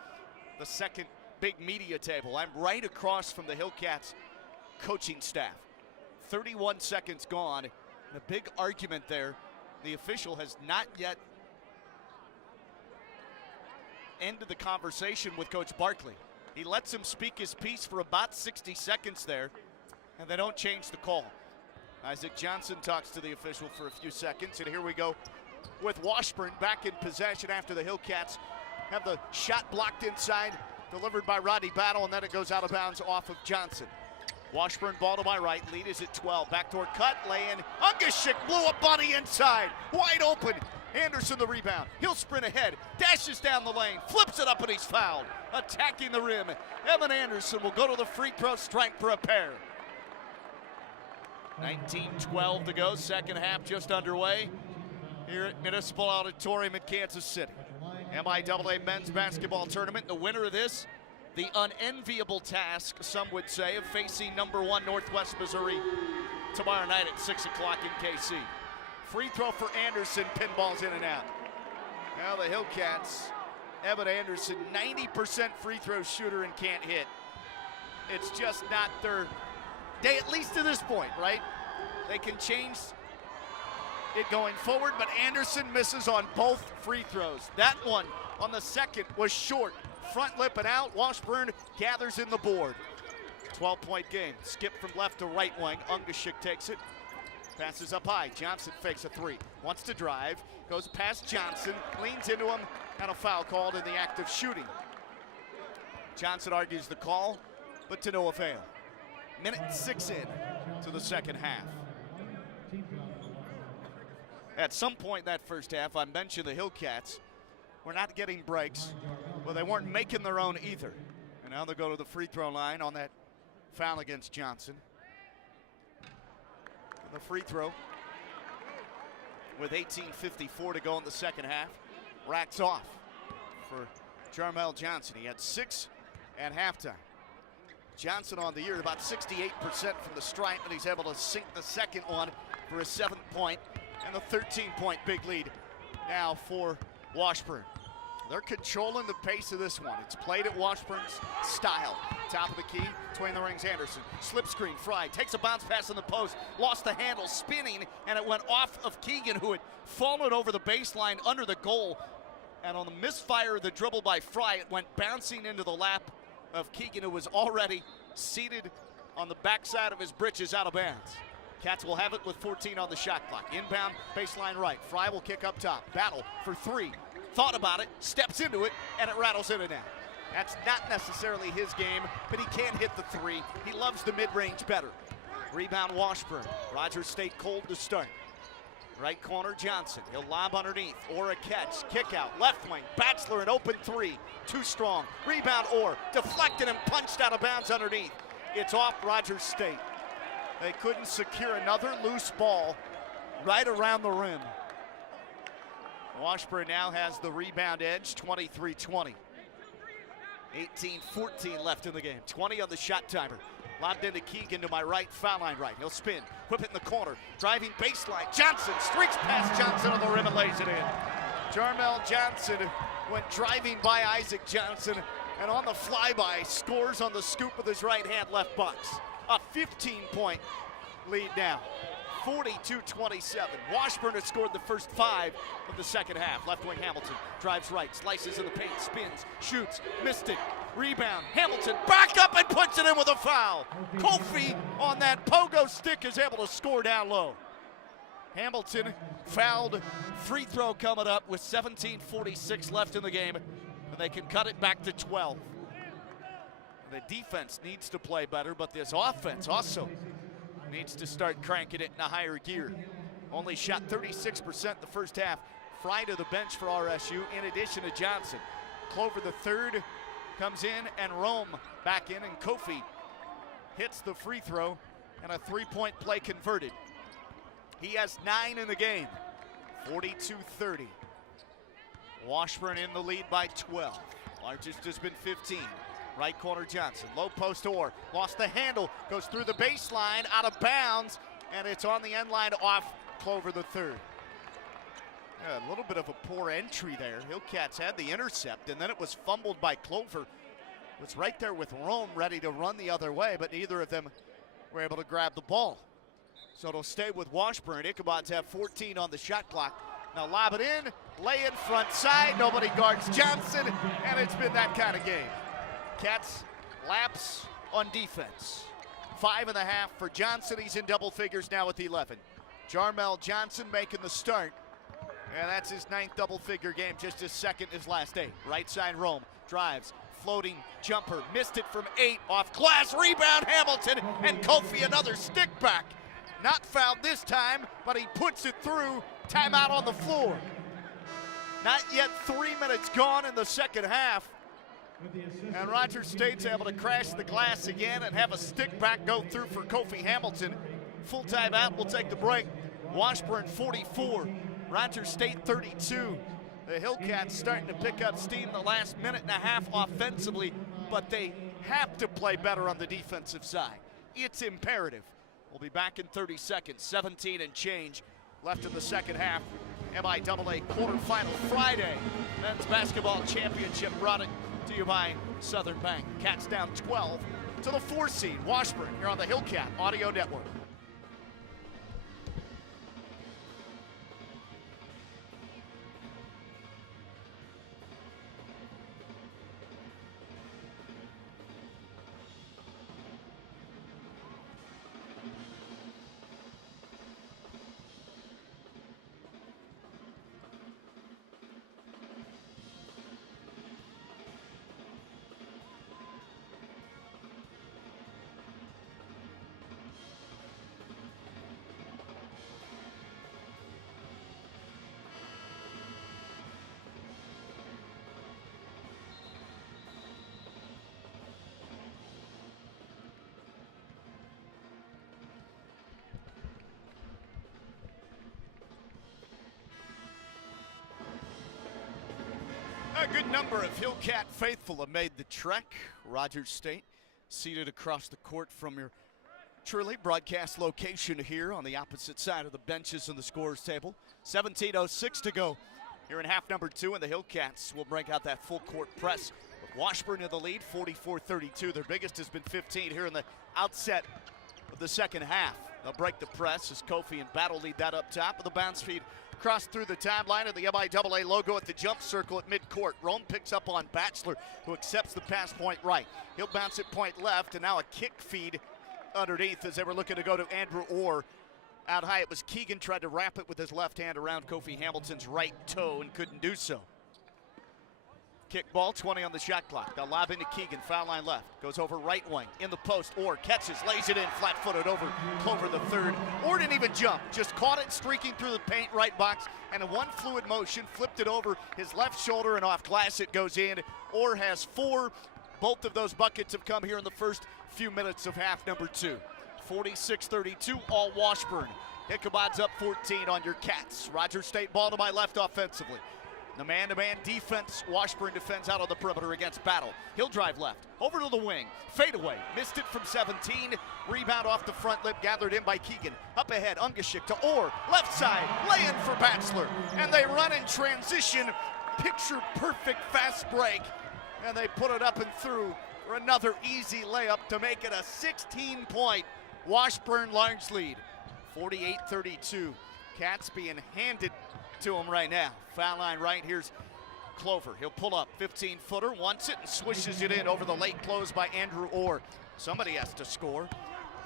the second big media table. I'm right across from the Hillcats coaching staff. 31 seconds gone, and a big argument there. The official has not yet ended the conversation with Coach Barkley. He lets him speak his piece for about 60 seconds there, and they don't change the call. Isaac Johnson talks to the official for a few seconds, and here we go with Washburn back in possession after the Hillcats have the shot blocked inside, delivered by Rodney Battle, and then it goes out of bounds off of Johnson. Washburn ball to my right, lead is at 12. Backdoor cut, lay-in. Ungashik blew up on the inside, wide open. Anderson the rebound. He'll sprint ahead, dashes down the lane, flips it up, and he's fouled. Attacking the rim, Evan Anderson will go to the free throw strike for a pair. 19:12 to go, second half just underway here at Municipal Auditorium in Kansas City. MIAA men's basketball tournament. The winner of this, the unenviable task, some would say, of facing number 1 Northwest Missouri tomorrow night at 6 o'clock in KC. Free throw for Anderson, pinballs in and out. Now the Hillcats, Evan Anderson, 90% free throw shooter and can't hit. It's just not their day, at least to this point, right? They can change it going forward, but Anderson misses on both free throws. That one on the second was short. Front lip and out, Washburn gathers in the board. 12-point game. Skip from left to right wing. Ungashik takes it. Passes up high. Johnson fakes a 3. Wants to drive. Goes past Johnson. Leans into him. And a foul called in the act of shooting. Johnson argues the call. but to no avail. Minute 6 in to the second half. At some point in that first half, I mentioned the Hillcats were not getting breaks, but they weren't making their own either. And now they go to the free throw line on that foul against Johnson. The free throw with 18:54 to go in the second half. Racks off for Jarmel Johnson. He had 6 at halftime. Johnson on the year about 68% from the stripe, and he's able to sink the second one for a 7th point and a 13-point big lead now for Washburn. They're controlling the pace of this one. It's played at Washburn's style. Top of the key, between the rings, Anderson. Slip screen, Fry takes a bounce pass in the post, lost the handle, spinning, and it went off of Keegan, who had fallen over the baseline under the goal. And on the misfire of the dribble by Fry, it went bouncing into the lap of Keegan, who was already seated on the backside of his britches out of bounds. Cats will have it with 14 on the shot clock. Inbound, baseline right. Fry will kick up top. Battle for 3. Thought about it, steps into it, and it rattles in and out. That's not necessarily his game, but he can hit the 3. He loves the mid-range better. Rebound Washburn. Rogers State cold to start. Right corner Johnson. He'll lob underneath. Or a catch. Kick out. Left wing. Batchelor an open 3. Too strong. Rebound Orr. Deflected and punched out of bounds underneath. It's off Rogers State. They couldn't secure another loose ball right around the rim. Washburn now has the rebound edge, 23-20. 18-14 left in the game. 20 on the shot timer. Lobbed into Keegan to my right, foul line right. He'll spin, whip it in the corner. Driving baseline, Johnson streaks past Johnson on the rim and lays it in. Jarmel Johnson went driving by Isaac Johnson, and on the flyby, scores on the scoop with his right hand left box. A 15-point lead now. 42-27. Washburn has scored the first 5 of the second half. Left wing Hamilton drives right, slices in the paint, spins, shoots, missed it. Rebound, Hamilton back up and puts it in with a foul. Kofi on that pogo stick is able to score down low. Hamilton fouled, free throw coming up with 17:46 left in the game, and they can cut it back to 12. The defense needs to play better, but this offense also needs to start cranking it in a higher gear. Only shot 36% the first half. Fry to the bench for RSU in addition to Johnson. Clover the third comes in, and Rome back in, and Kofi hits the free throw and a 3-point play converted. He has 9 in the game. 42-30. Washburn in the lead by 12. Largest has been 15. Right corner Johnson, low post Orr, lost the handle, goes through the baseline, out of bounds, and it's on the end line off Clover the third. Yeah, a little bit of a poor entry there. Hillcats had the intercept, and then it was fumbled by Clover. It was right there with Rome ready to run the other way, but neither of them were able to grab the ball. So it'll stay with Washburn. Ichabod's have 14 on the shot clock. Now lob it in, lay in front side, nobody guards Johnson, and it's been that kind of game. Cats lapse on defense. 5.5 for Johnson. He's in double figures now with 11. Jarmel Johnson making the start. And that's his 9th double-figure game, just his 2nd his last 8. Right side Rome drives, floating jumper, missed it from 8 off glass. Rebound Hamilton, and Kofi another stick back. Not fouled this time, but he puts it through. Timeout on the floor. Not yet 3 minutes gone in the second half. And Rogers State's able to crash the glass again and have a stick back go through for Kofi Hamilton. Full timeout, we'll take the break. Washburn 44, Rogers State 32. The Hillcats starting to pick up steam the last minute and a half offensively, but they have to play better on the defensive side. It's imperative. We'll be back in 30 seconds, 17 and change left in the second half. MIAA quarterfinal Friday. Men's basketball championship brought it to you by Southern Bank. Cats down 12 to the 4 seed. Washburn here on the Hillcat Audio Network. A good number of Hillcat faithful have made the trek. Rogers State seated across the court from your truly broadcast location here on the opposite side of the benches and the scorers table. 17:06 to go here in half number 2, and the Hillcats will break out that full court press with Washburn in the lead, 44-32. Their biggest has been 15 here in the outset of the second half. They'll break the press as Kofi and Battle lead that up top, with the bounce feed cross through the timeline of the MIAA logo at the jump circle at midcourt. Rome picks up on Batchelor, who accepts the pass point right. He'll bounce it point left, and now a kick feed underneath as they were looking to go to Andrew Orr. Out high, it was Keegan, tried to wrap it with his left hand around Kofi Hamilton's right toe and couldn't do so. Kick ball, 20 on the shot clock. They'll lob into Keegan, foul line left. Goes over right wing, in the post. Orr catches, lays it in, flat-footed over Clover the third. Orr didn't even jump, just caught it streaking through the paint right box, and in one fluid motion, flipped it over his left shoulder, and off glass it goes in. Orr has 4. Both of those buckets have come here in the first few minutes of half number 2. 46-32, all Washburn. Ichabod's up 14 on your Cats. Rogers State ball to my left offensively. The man-to-man defense, Washburn defends out on the perimeter against Battle. He'll drive left, over to the wing, fade away, missed it from 17. Rebound off the front lip, gathered in by Keegan. Up ahead, Ungashik to Orr, left side, lay-in for Batchelor. And they run in transition, picture-perfect fast break. And they put it up and through for another easy layup to make it a 16-point Washburn large lead. 48-32. Cats being handed to him right now. Foul line right, here's Clover. He'll pull up, 15-footer, wants it and swishes it in over the late close by Andrew Orr. Somebody has to score.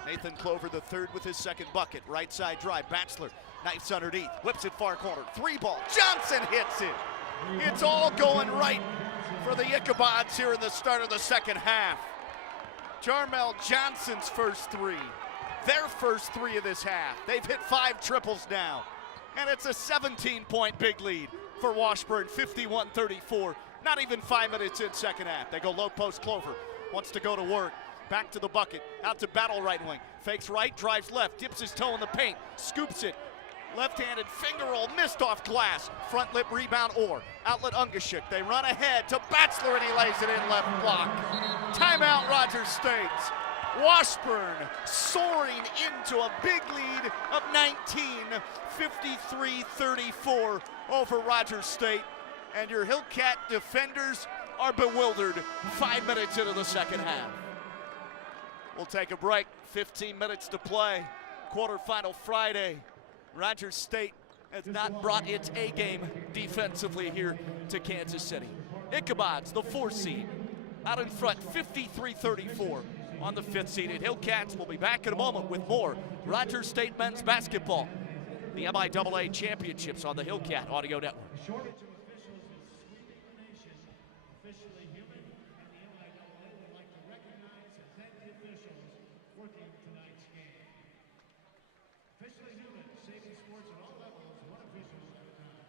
Nathan Clover the third with his second bucket. Right side drive, Batchelor, knifes underneath, whips it far corner, 3-ball, Johnson hits it. It's all going right for the Ichabods here in the start of the second half. Jarmel Johnson's first 3. Their first 3 of this half. They've hit 5 triples now. And it's a 17-point big lead for Washburn, 51-34. Not even 5 minutes in second half. They go low post. Clover wants to go to work. Back to the bucket. Out to Battle right wing. Fakes right, drives left, dips his toe in the paint, scoops it. Left-handed finger roll, missed off glass. Front lip rebound, Orr. Outlet Ungashik. They run ahead to Batchelor, and he lays it in left block. Timeout, Rogers State. Washburn soaring into a big lead of 19, 53-34 over Rogers State. And your Hillcat defenders are bewildered 5 minutes into the second half. We'll take a break, 15 minutes to play. Quarterfinal Friday. Rogers State has not brought its A game defensively here to Kansas City. Ichabods, the 4 seed, out in front, 53-34 on the 5th seeded Hillcats. Will be back in a moment with more Rogers State men's basketball. The MIAA championships on the Hillcat Audio Network. Shortage of officials is sweeping the nation. Officially human, and the MIAA would like to recognize and thank the officials working tonight's game. Officially human, saving sports at all levels, one official at a time.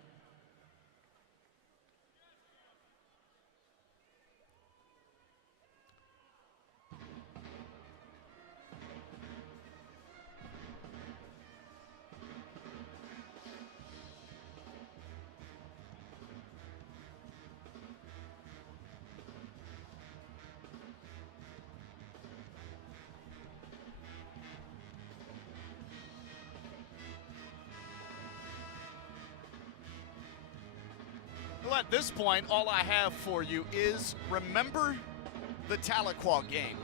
Well, at this point, all I have for you is remember the Tahlequah game.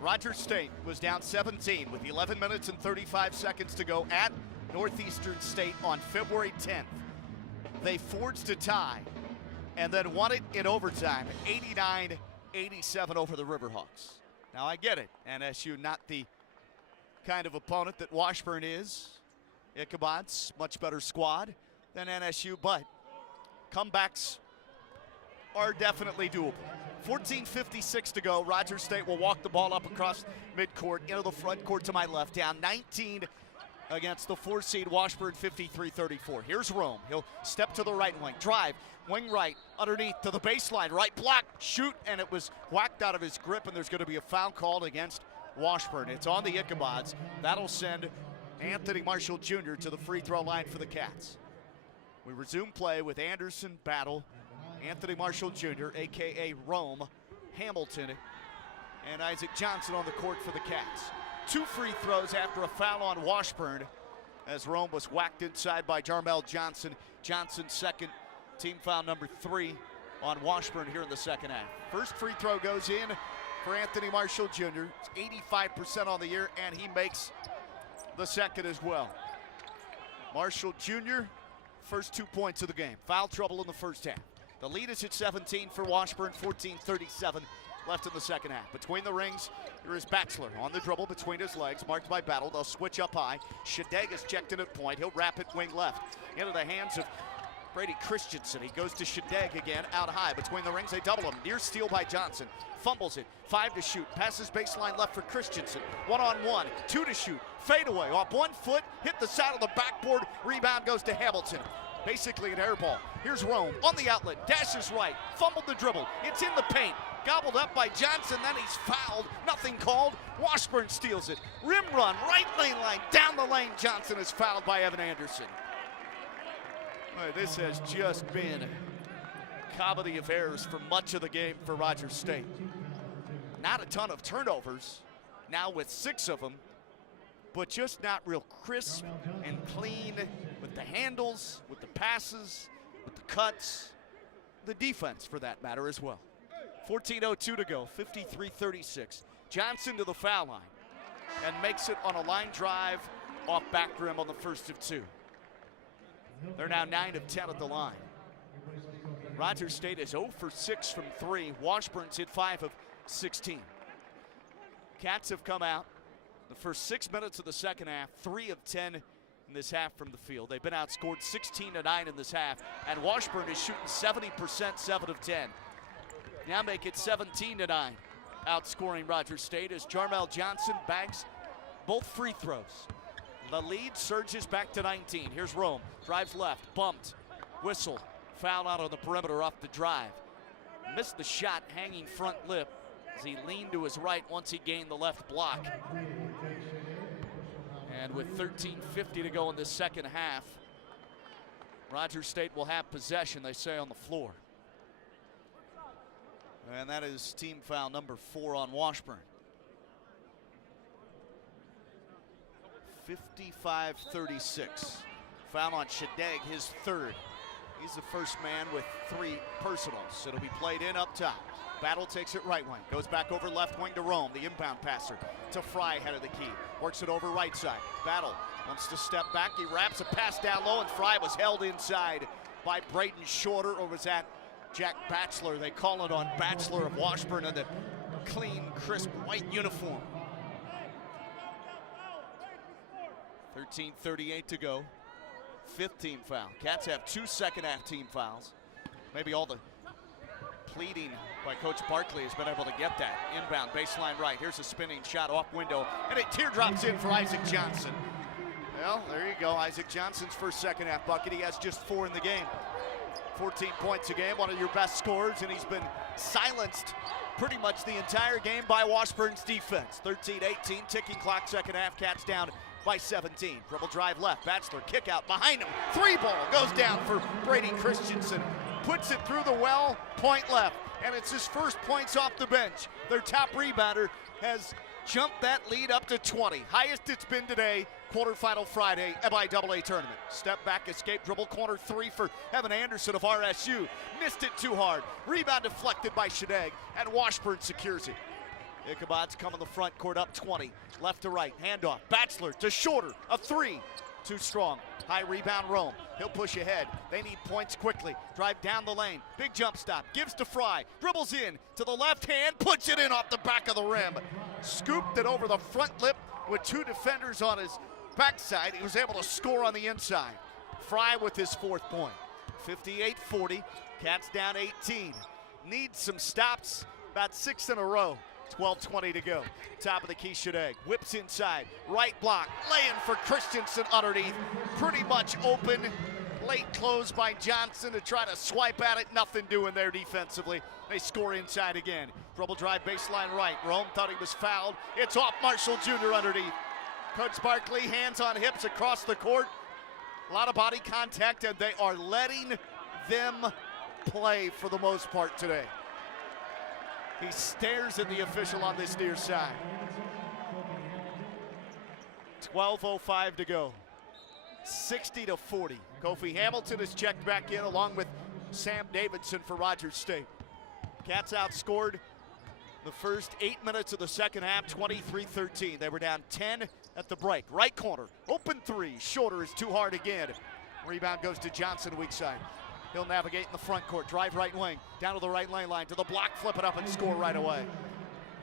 Rogers State was down 17 with 11 minutes and 35 seconds to go at Northeastern State on February 10th. They forged a tie and then won it in overtime, 89-87 over the Riverhawks. Now, I get it. NSU not the kind of opponent that Washburn is. Ichabod's much better squad than NSU, but comebacks are definitely doable. 14:56 to go. Rogers State will walk the ball up across midcourt into the front court to my left. Down 19 against the 4 seed Washburn, 53-34. Here's Rome. He'll step to the right wing. Drive, wing right, underneath to the baseline. Right block, shoot, and it was whacked out of his grip, and there's going to be a foul called against Washburn. It's on the Ichabods. That'll send Anthony Marshall Jr. to the free throw line for the Cats. We resume play with Anderson, Battle, Anthony Marshall Jr., a.k.a. Rome, Hamilton, and Isaac Johnson on the court for the Cats. 2 free throws after a foul on Washburn as Rome was whacked inside by Jarmel Johnson. Johnson's second, team foul number 3 on Washburn here in the second half. First free throw goes in for Anthony Marshall Jr. It's 85% on the year, and he makes the second as well. Marshall Jr., first 2 points of the game. Foul trouble in the first half. The lead is at 17 for Washburn, 14:37 left in the second half. Between the rings, here is Batchelor on the dribble between his legs, marked by Battle. They'll switch up high. Shadeg is checked in at point. He'll wrap it wing left into the hands of Brady Christensen. He goes to Shadeg again, out high. Between the rings, they double him. Near steal by Johnson. Fumbles it. 5 to shoot. Passes baseline left for Christensen. 1-on-1. 2 to shoot. Fade away. Off 1 foot. Hit the side of the backboard. Rebound goes to Hamilton. Basically an air ball. Here's Rome on the outlet. Dashes right. Fumbled the dribble. It's in the paint. Gobbled up by Johnson. Then he's fouled. Nothing called. Washburn steals it. Rim run. Right lane line. Down the lane. Johnson is fouled by Evan Anderson. This has just been a comedy of errors for much of the game for Rogers State. Not a ton of turnovers, now with 6 of them, but just not real crisp and clean with the handles, with the passes, with the cuts, the defense for that matter as well. 14:02 to go, 53-36. Johnson to the foul line and makes it on a line drive off back rim on the first of 2. They're now 9 of 10 at the line. Rogers State is 0 for 6 from 3. Washburn's hit 5 of 16. Cats have come out the first 6 minutes of the second half, 3 of 10 in this half from the field. They've been outscored 16-9 in this half, and Washburn is shooting 70%, 7 of 10. Now make it 17-9, outscoring Rogers State as Jarmel Johnson bags both free throws. The lead surges back to 19. Here's Rome, drives left, bumped, whistle, foul out on the perimeter off the drive. Missed the shot, hanging front lip as he leaned to his right once he gained the left block. And with 13:50 to go in the second half, Rogers State will have possession, they say, on the floor. And that is team foul number 4 on Washburn. 55-36. Foul on Shadeg, his 3rd. He's the first man with 3 personals. It'll be played in up top. Battle takes it right wing. Goes back over left wing to Rome, the inbound passer. To Fry, head of the key. Works it over right side. Battle wants to step back. He wraps a pass down low, and Fry was held inside by Braden Shorter, or was that Jack Batchelor? They call it on Batchelor of Washburn in the clean, crisp white uniform. 13:38 to go. 5th team foul. Cats have 2 second half team fouls. Maybe all the pleading by Coach Barkley has been able to get that. Inbound, baseline right. Here's a spinning shot off window, and it teardrops in for Isaac Johnson. Well, there you go. Isaac Johnson's first second half bucket. He has just 4 in the game. 14 points a game, one of your best scorers, and he's been silenced pretty much the entire game by Washburn's defense. 13-18, ticking clock, second half. Cats down by 17. Dribble drive left. Batchelor kick out behind him. 3 ball goes down for Brady Christensen. Puts it through the well, point left. And it's his first points off the bench. Their top rebounder has jumped that lead up to 20. Highest it's been today, quarterfinal Friday, MIAA tournament. Step back, escape, dribble, corner 3 for Evan Anderson of RSU. Missed it too hard. Rebound deflected by Shadeg, and Washburn secures it. Ichabod's come in the front court up 20. Left to right, handoff. Batchelor to Shorter, a 3. Too strong. High rebound Rome. He'll push ahead. They need points quickly. Drive down the lane. Big jump stop. Gives to Fry. Dribbles in to the left hand. Puts it in off the back of the rim. Scooped it over the front lip with 2 defenders on his backside. He was able to score on the inside. Fry with his 4th point. 58-40. Cats down 18. Needs some stops. About 6 in a row. 12:20 to go. Top of the key, Shadeg. Whips inside. Right block. Laying for Christensen underneath. Pretty much open. Late close by Johnson to try to swipe at it. Nothing doing there defensively. They score inside again. Dribble drive baseline right. Rome thought he was fouled. It's off Marshall Jr. underneath. Coach Barkley, hands on hips across the court. A lot of body contact, and they are letting them play for the most part today. He stares at the official on this near side. 12:05 to go. 60-40. Kofi Hamilton is checked back in along with Sam Davidson for Rogers State. Cats outscored the first 8 minutes of the second half, 23-13. They were down 10 at the break. Right corner, open three. Shorter is too hard again. Rebound goes to Johnson, weak side. He'll navigate in the front court, drive right wing, down to the right lane line, to the block, flip it up and score right away.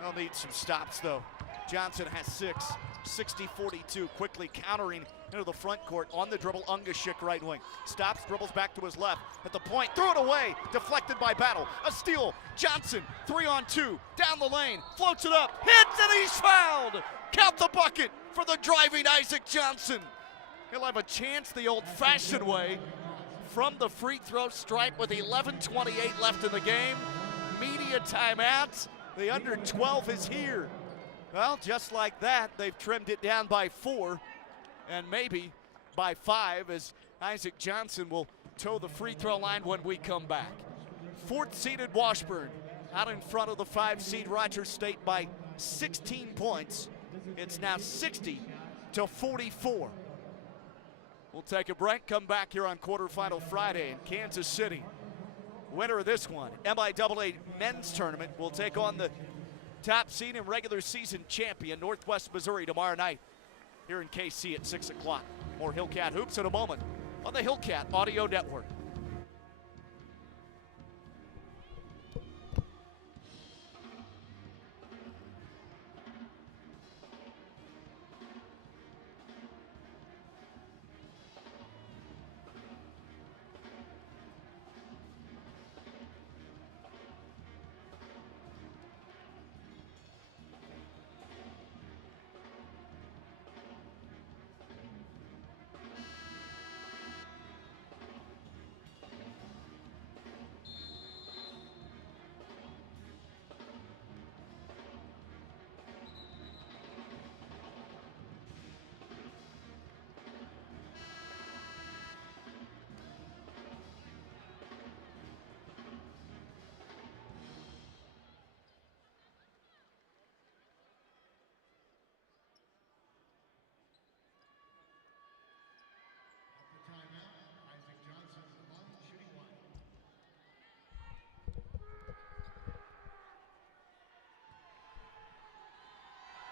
They'll need some stops though. Johnson has 6, 60-42, quickly countering into the front court on the dribble. Ungashik right wing. Stops, dribbles back to his left. At the point, threw it away. Deflected by Battle. A steal. Johnson, 3-on-2. Down the lane. Floats it up. Hits and he's fouled. Count the bucket for the driving Isaac Johnson. He'll have a chance the old-fashioned way from the free throw stripe with 11:28 left in the game. Media timeouts. The under 12 is here. Well, just like that, they've trimmed it down by 4 and maybe by 5 as Isaac Johnson will toe the free throw line when we come back. 4th seeded Washburn out in front of the 5 seed Rogers State by 16 points. It's now 60-44. We'll take a break, come back here on quarterfinal Friday in Kansas City. Winner of this one, MIAA men's tournament, will take on the top seed and regular season champion Northwest Missouri tomorrow night here in KC at 6 o'clock. More Hillcat Hoops in a moment on the Hillcat Audio Network.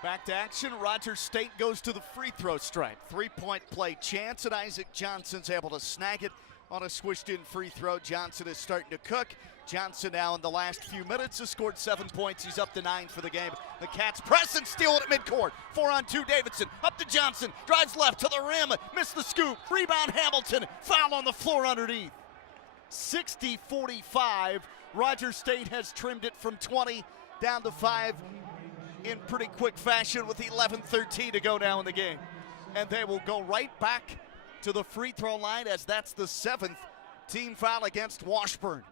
Back to action. Rogers State goes to the free throw stripe. 3-point play chance, and Isaac Johnson's able to snag it on a swished in free throw. Johnson is starting to cook. Johnson now in the last few minutes has scored 7 points. He's up to 9 for the game. The Cats press and steal it at midcourt. 4-on-2 Davidson. Up to Johnson. Drives left to the rim. Missed the scoop. Rebound Hamilton. Foul on the floor underneath. 60-45. Rogers State has trimmed it from 20 down to 5 in pretty quick fashion with 11:13 to go now in the game. And they will go right back to the free throw line as that's the 7th team foul against Washburn.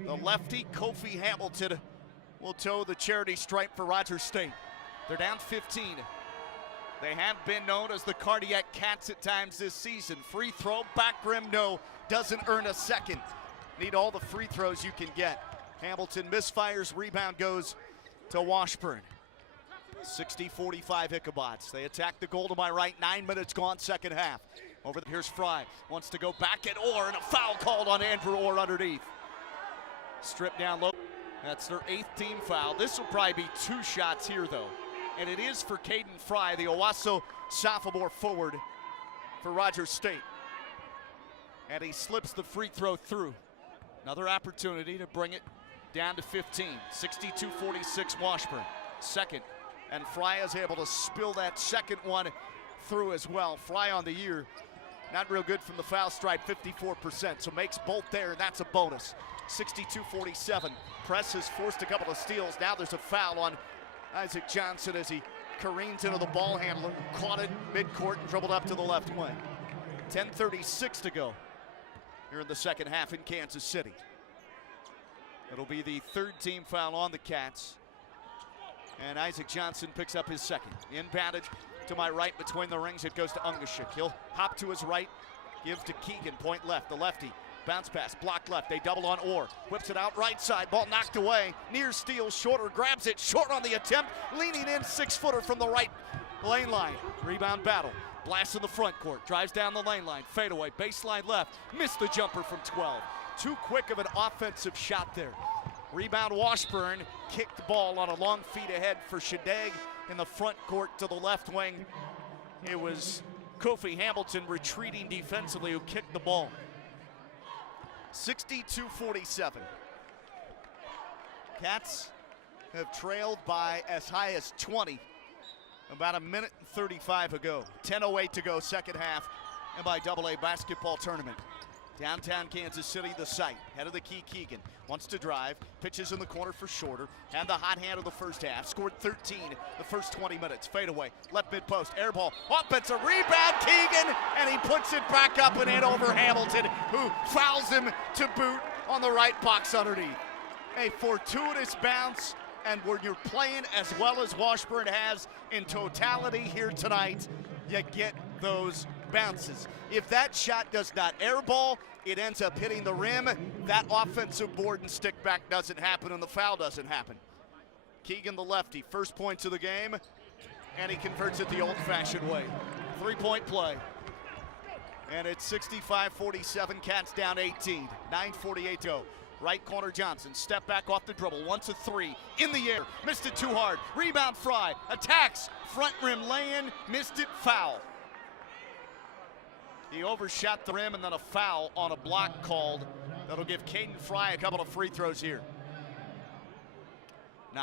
The lefty, Kofi Hamilton, will toe the charity stripe for Rogers State. They're down 15. They have been known as the Cardiac Cats at times this season. Free throw, back rim, no. Doesn't earn a second. Need all the free throws you can get. Hamilton misfires, rebound goes to Washburn. 60-45 Ichabods. They attack the goal to my right. 9 minutes gone, second half. Here's Fry. Wants to go back at Orr, and a foul called on Andrew Orr underneath. Stripped down low. That's their 8th team foul. This will probably be 2 shots here, though. And it is for Caden Fry, the Owasso sophomore forward for Rogers State. And he slips the free throw through. Another opportunity to bring it down to 15. 62-46 Washburn. Second. And Fry is able to spill that second one through as well. Fry on the year, not real good from the foul stripe, 54%. So makes both there, and that's a bonus. 62-47. Press has forced a couple of steals. Now there's a foul on Isaac Johnson as he careens into the ball handler. Caught it midcourt and dribbled up to the left wing. 10:36 to go here in the second half in Kansas City. It'll be the 3rd team foul on the Cats. And Isaac Johnson picks up his second. Inbounded to my right between the rings. It goes to Ungashik. He'll hop to his right, give to Keegan, point left. The lefty Bounce pass, block left, they double on Orr. Whips it out right side, ball knocked away. Near steal, shorter, grabs it, short on the attempt. Leaning in, 6-footer from the right lane line. Rebound battle, blast in the front court. Drives down the lane line, fadeaway, baseline left. Missed the jumper from 12. Too quick of an offensive shot there. Rebound Washburn, kicked the ball on a long feed ahead for Shadegg in the front court to the left wing. It was Kofi Hamilton retreating defensively who kicked the ball. 62-47. Cats have trailed by as high as 20 about a minute and 35 ago. 10:08 to go, second half, MIAA basketball tournament. Downtown Kansas City, the site. Head of the key, Keegan wants to drive, pitches in the corner for Shorter. Had the hot hand of the first half, scored 13 the first 20 minutes. Fade away, left mid post, air ball, offensive rebound, Keegan, and he puts it back up and in over Hamilton, who fouls him to boot on the right box underneath. A fortuitous bounce, and when you're playing as well as Washburn has in totality here tonight, you get those bounces. If that shot does not airball, it ends up hitting the rim. That offensive board and stick back doesn't happen, and the foul doesn't happen. Keegan, the lefty, first points of the game, and he converts it the old-fashioned way. Three-point play. And it's 65-47, Cats down 18. 9:48 to go. Right corner Johnson, step back off the dribble, wants a three, in the air, missed it too hard. Rebound Fry, attacks, front rim lay-in, missed it, foul. He overshot the rim, and then a foul on a block called. That'll give Caden Fry a couple of free throws here.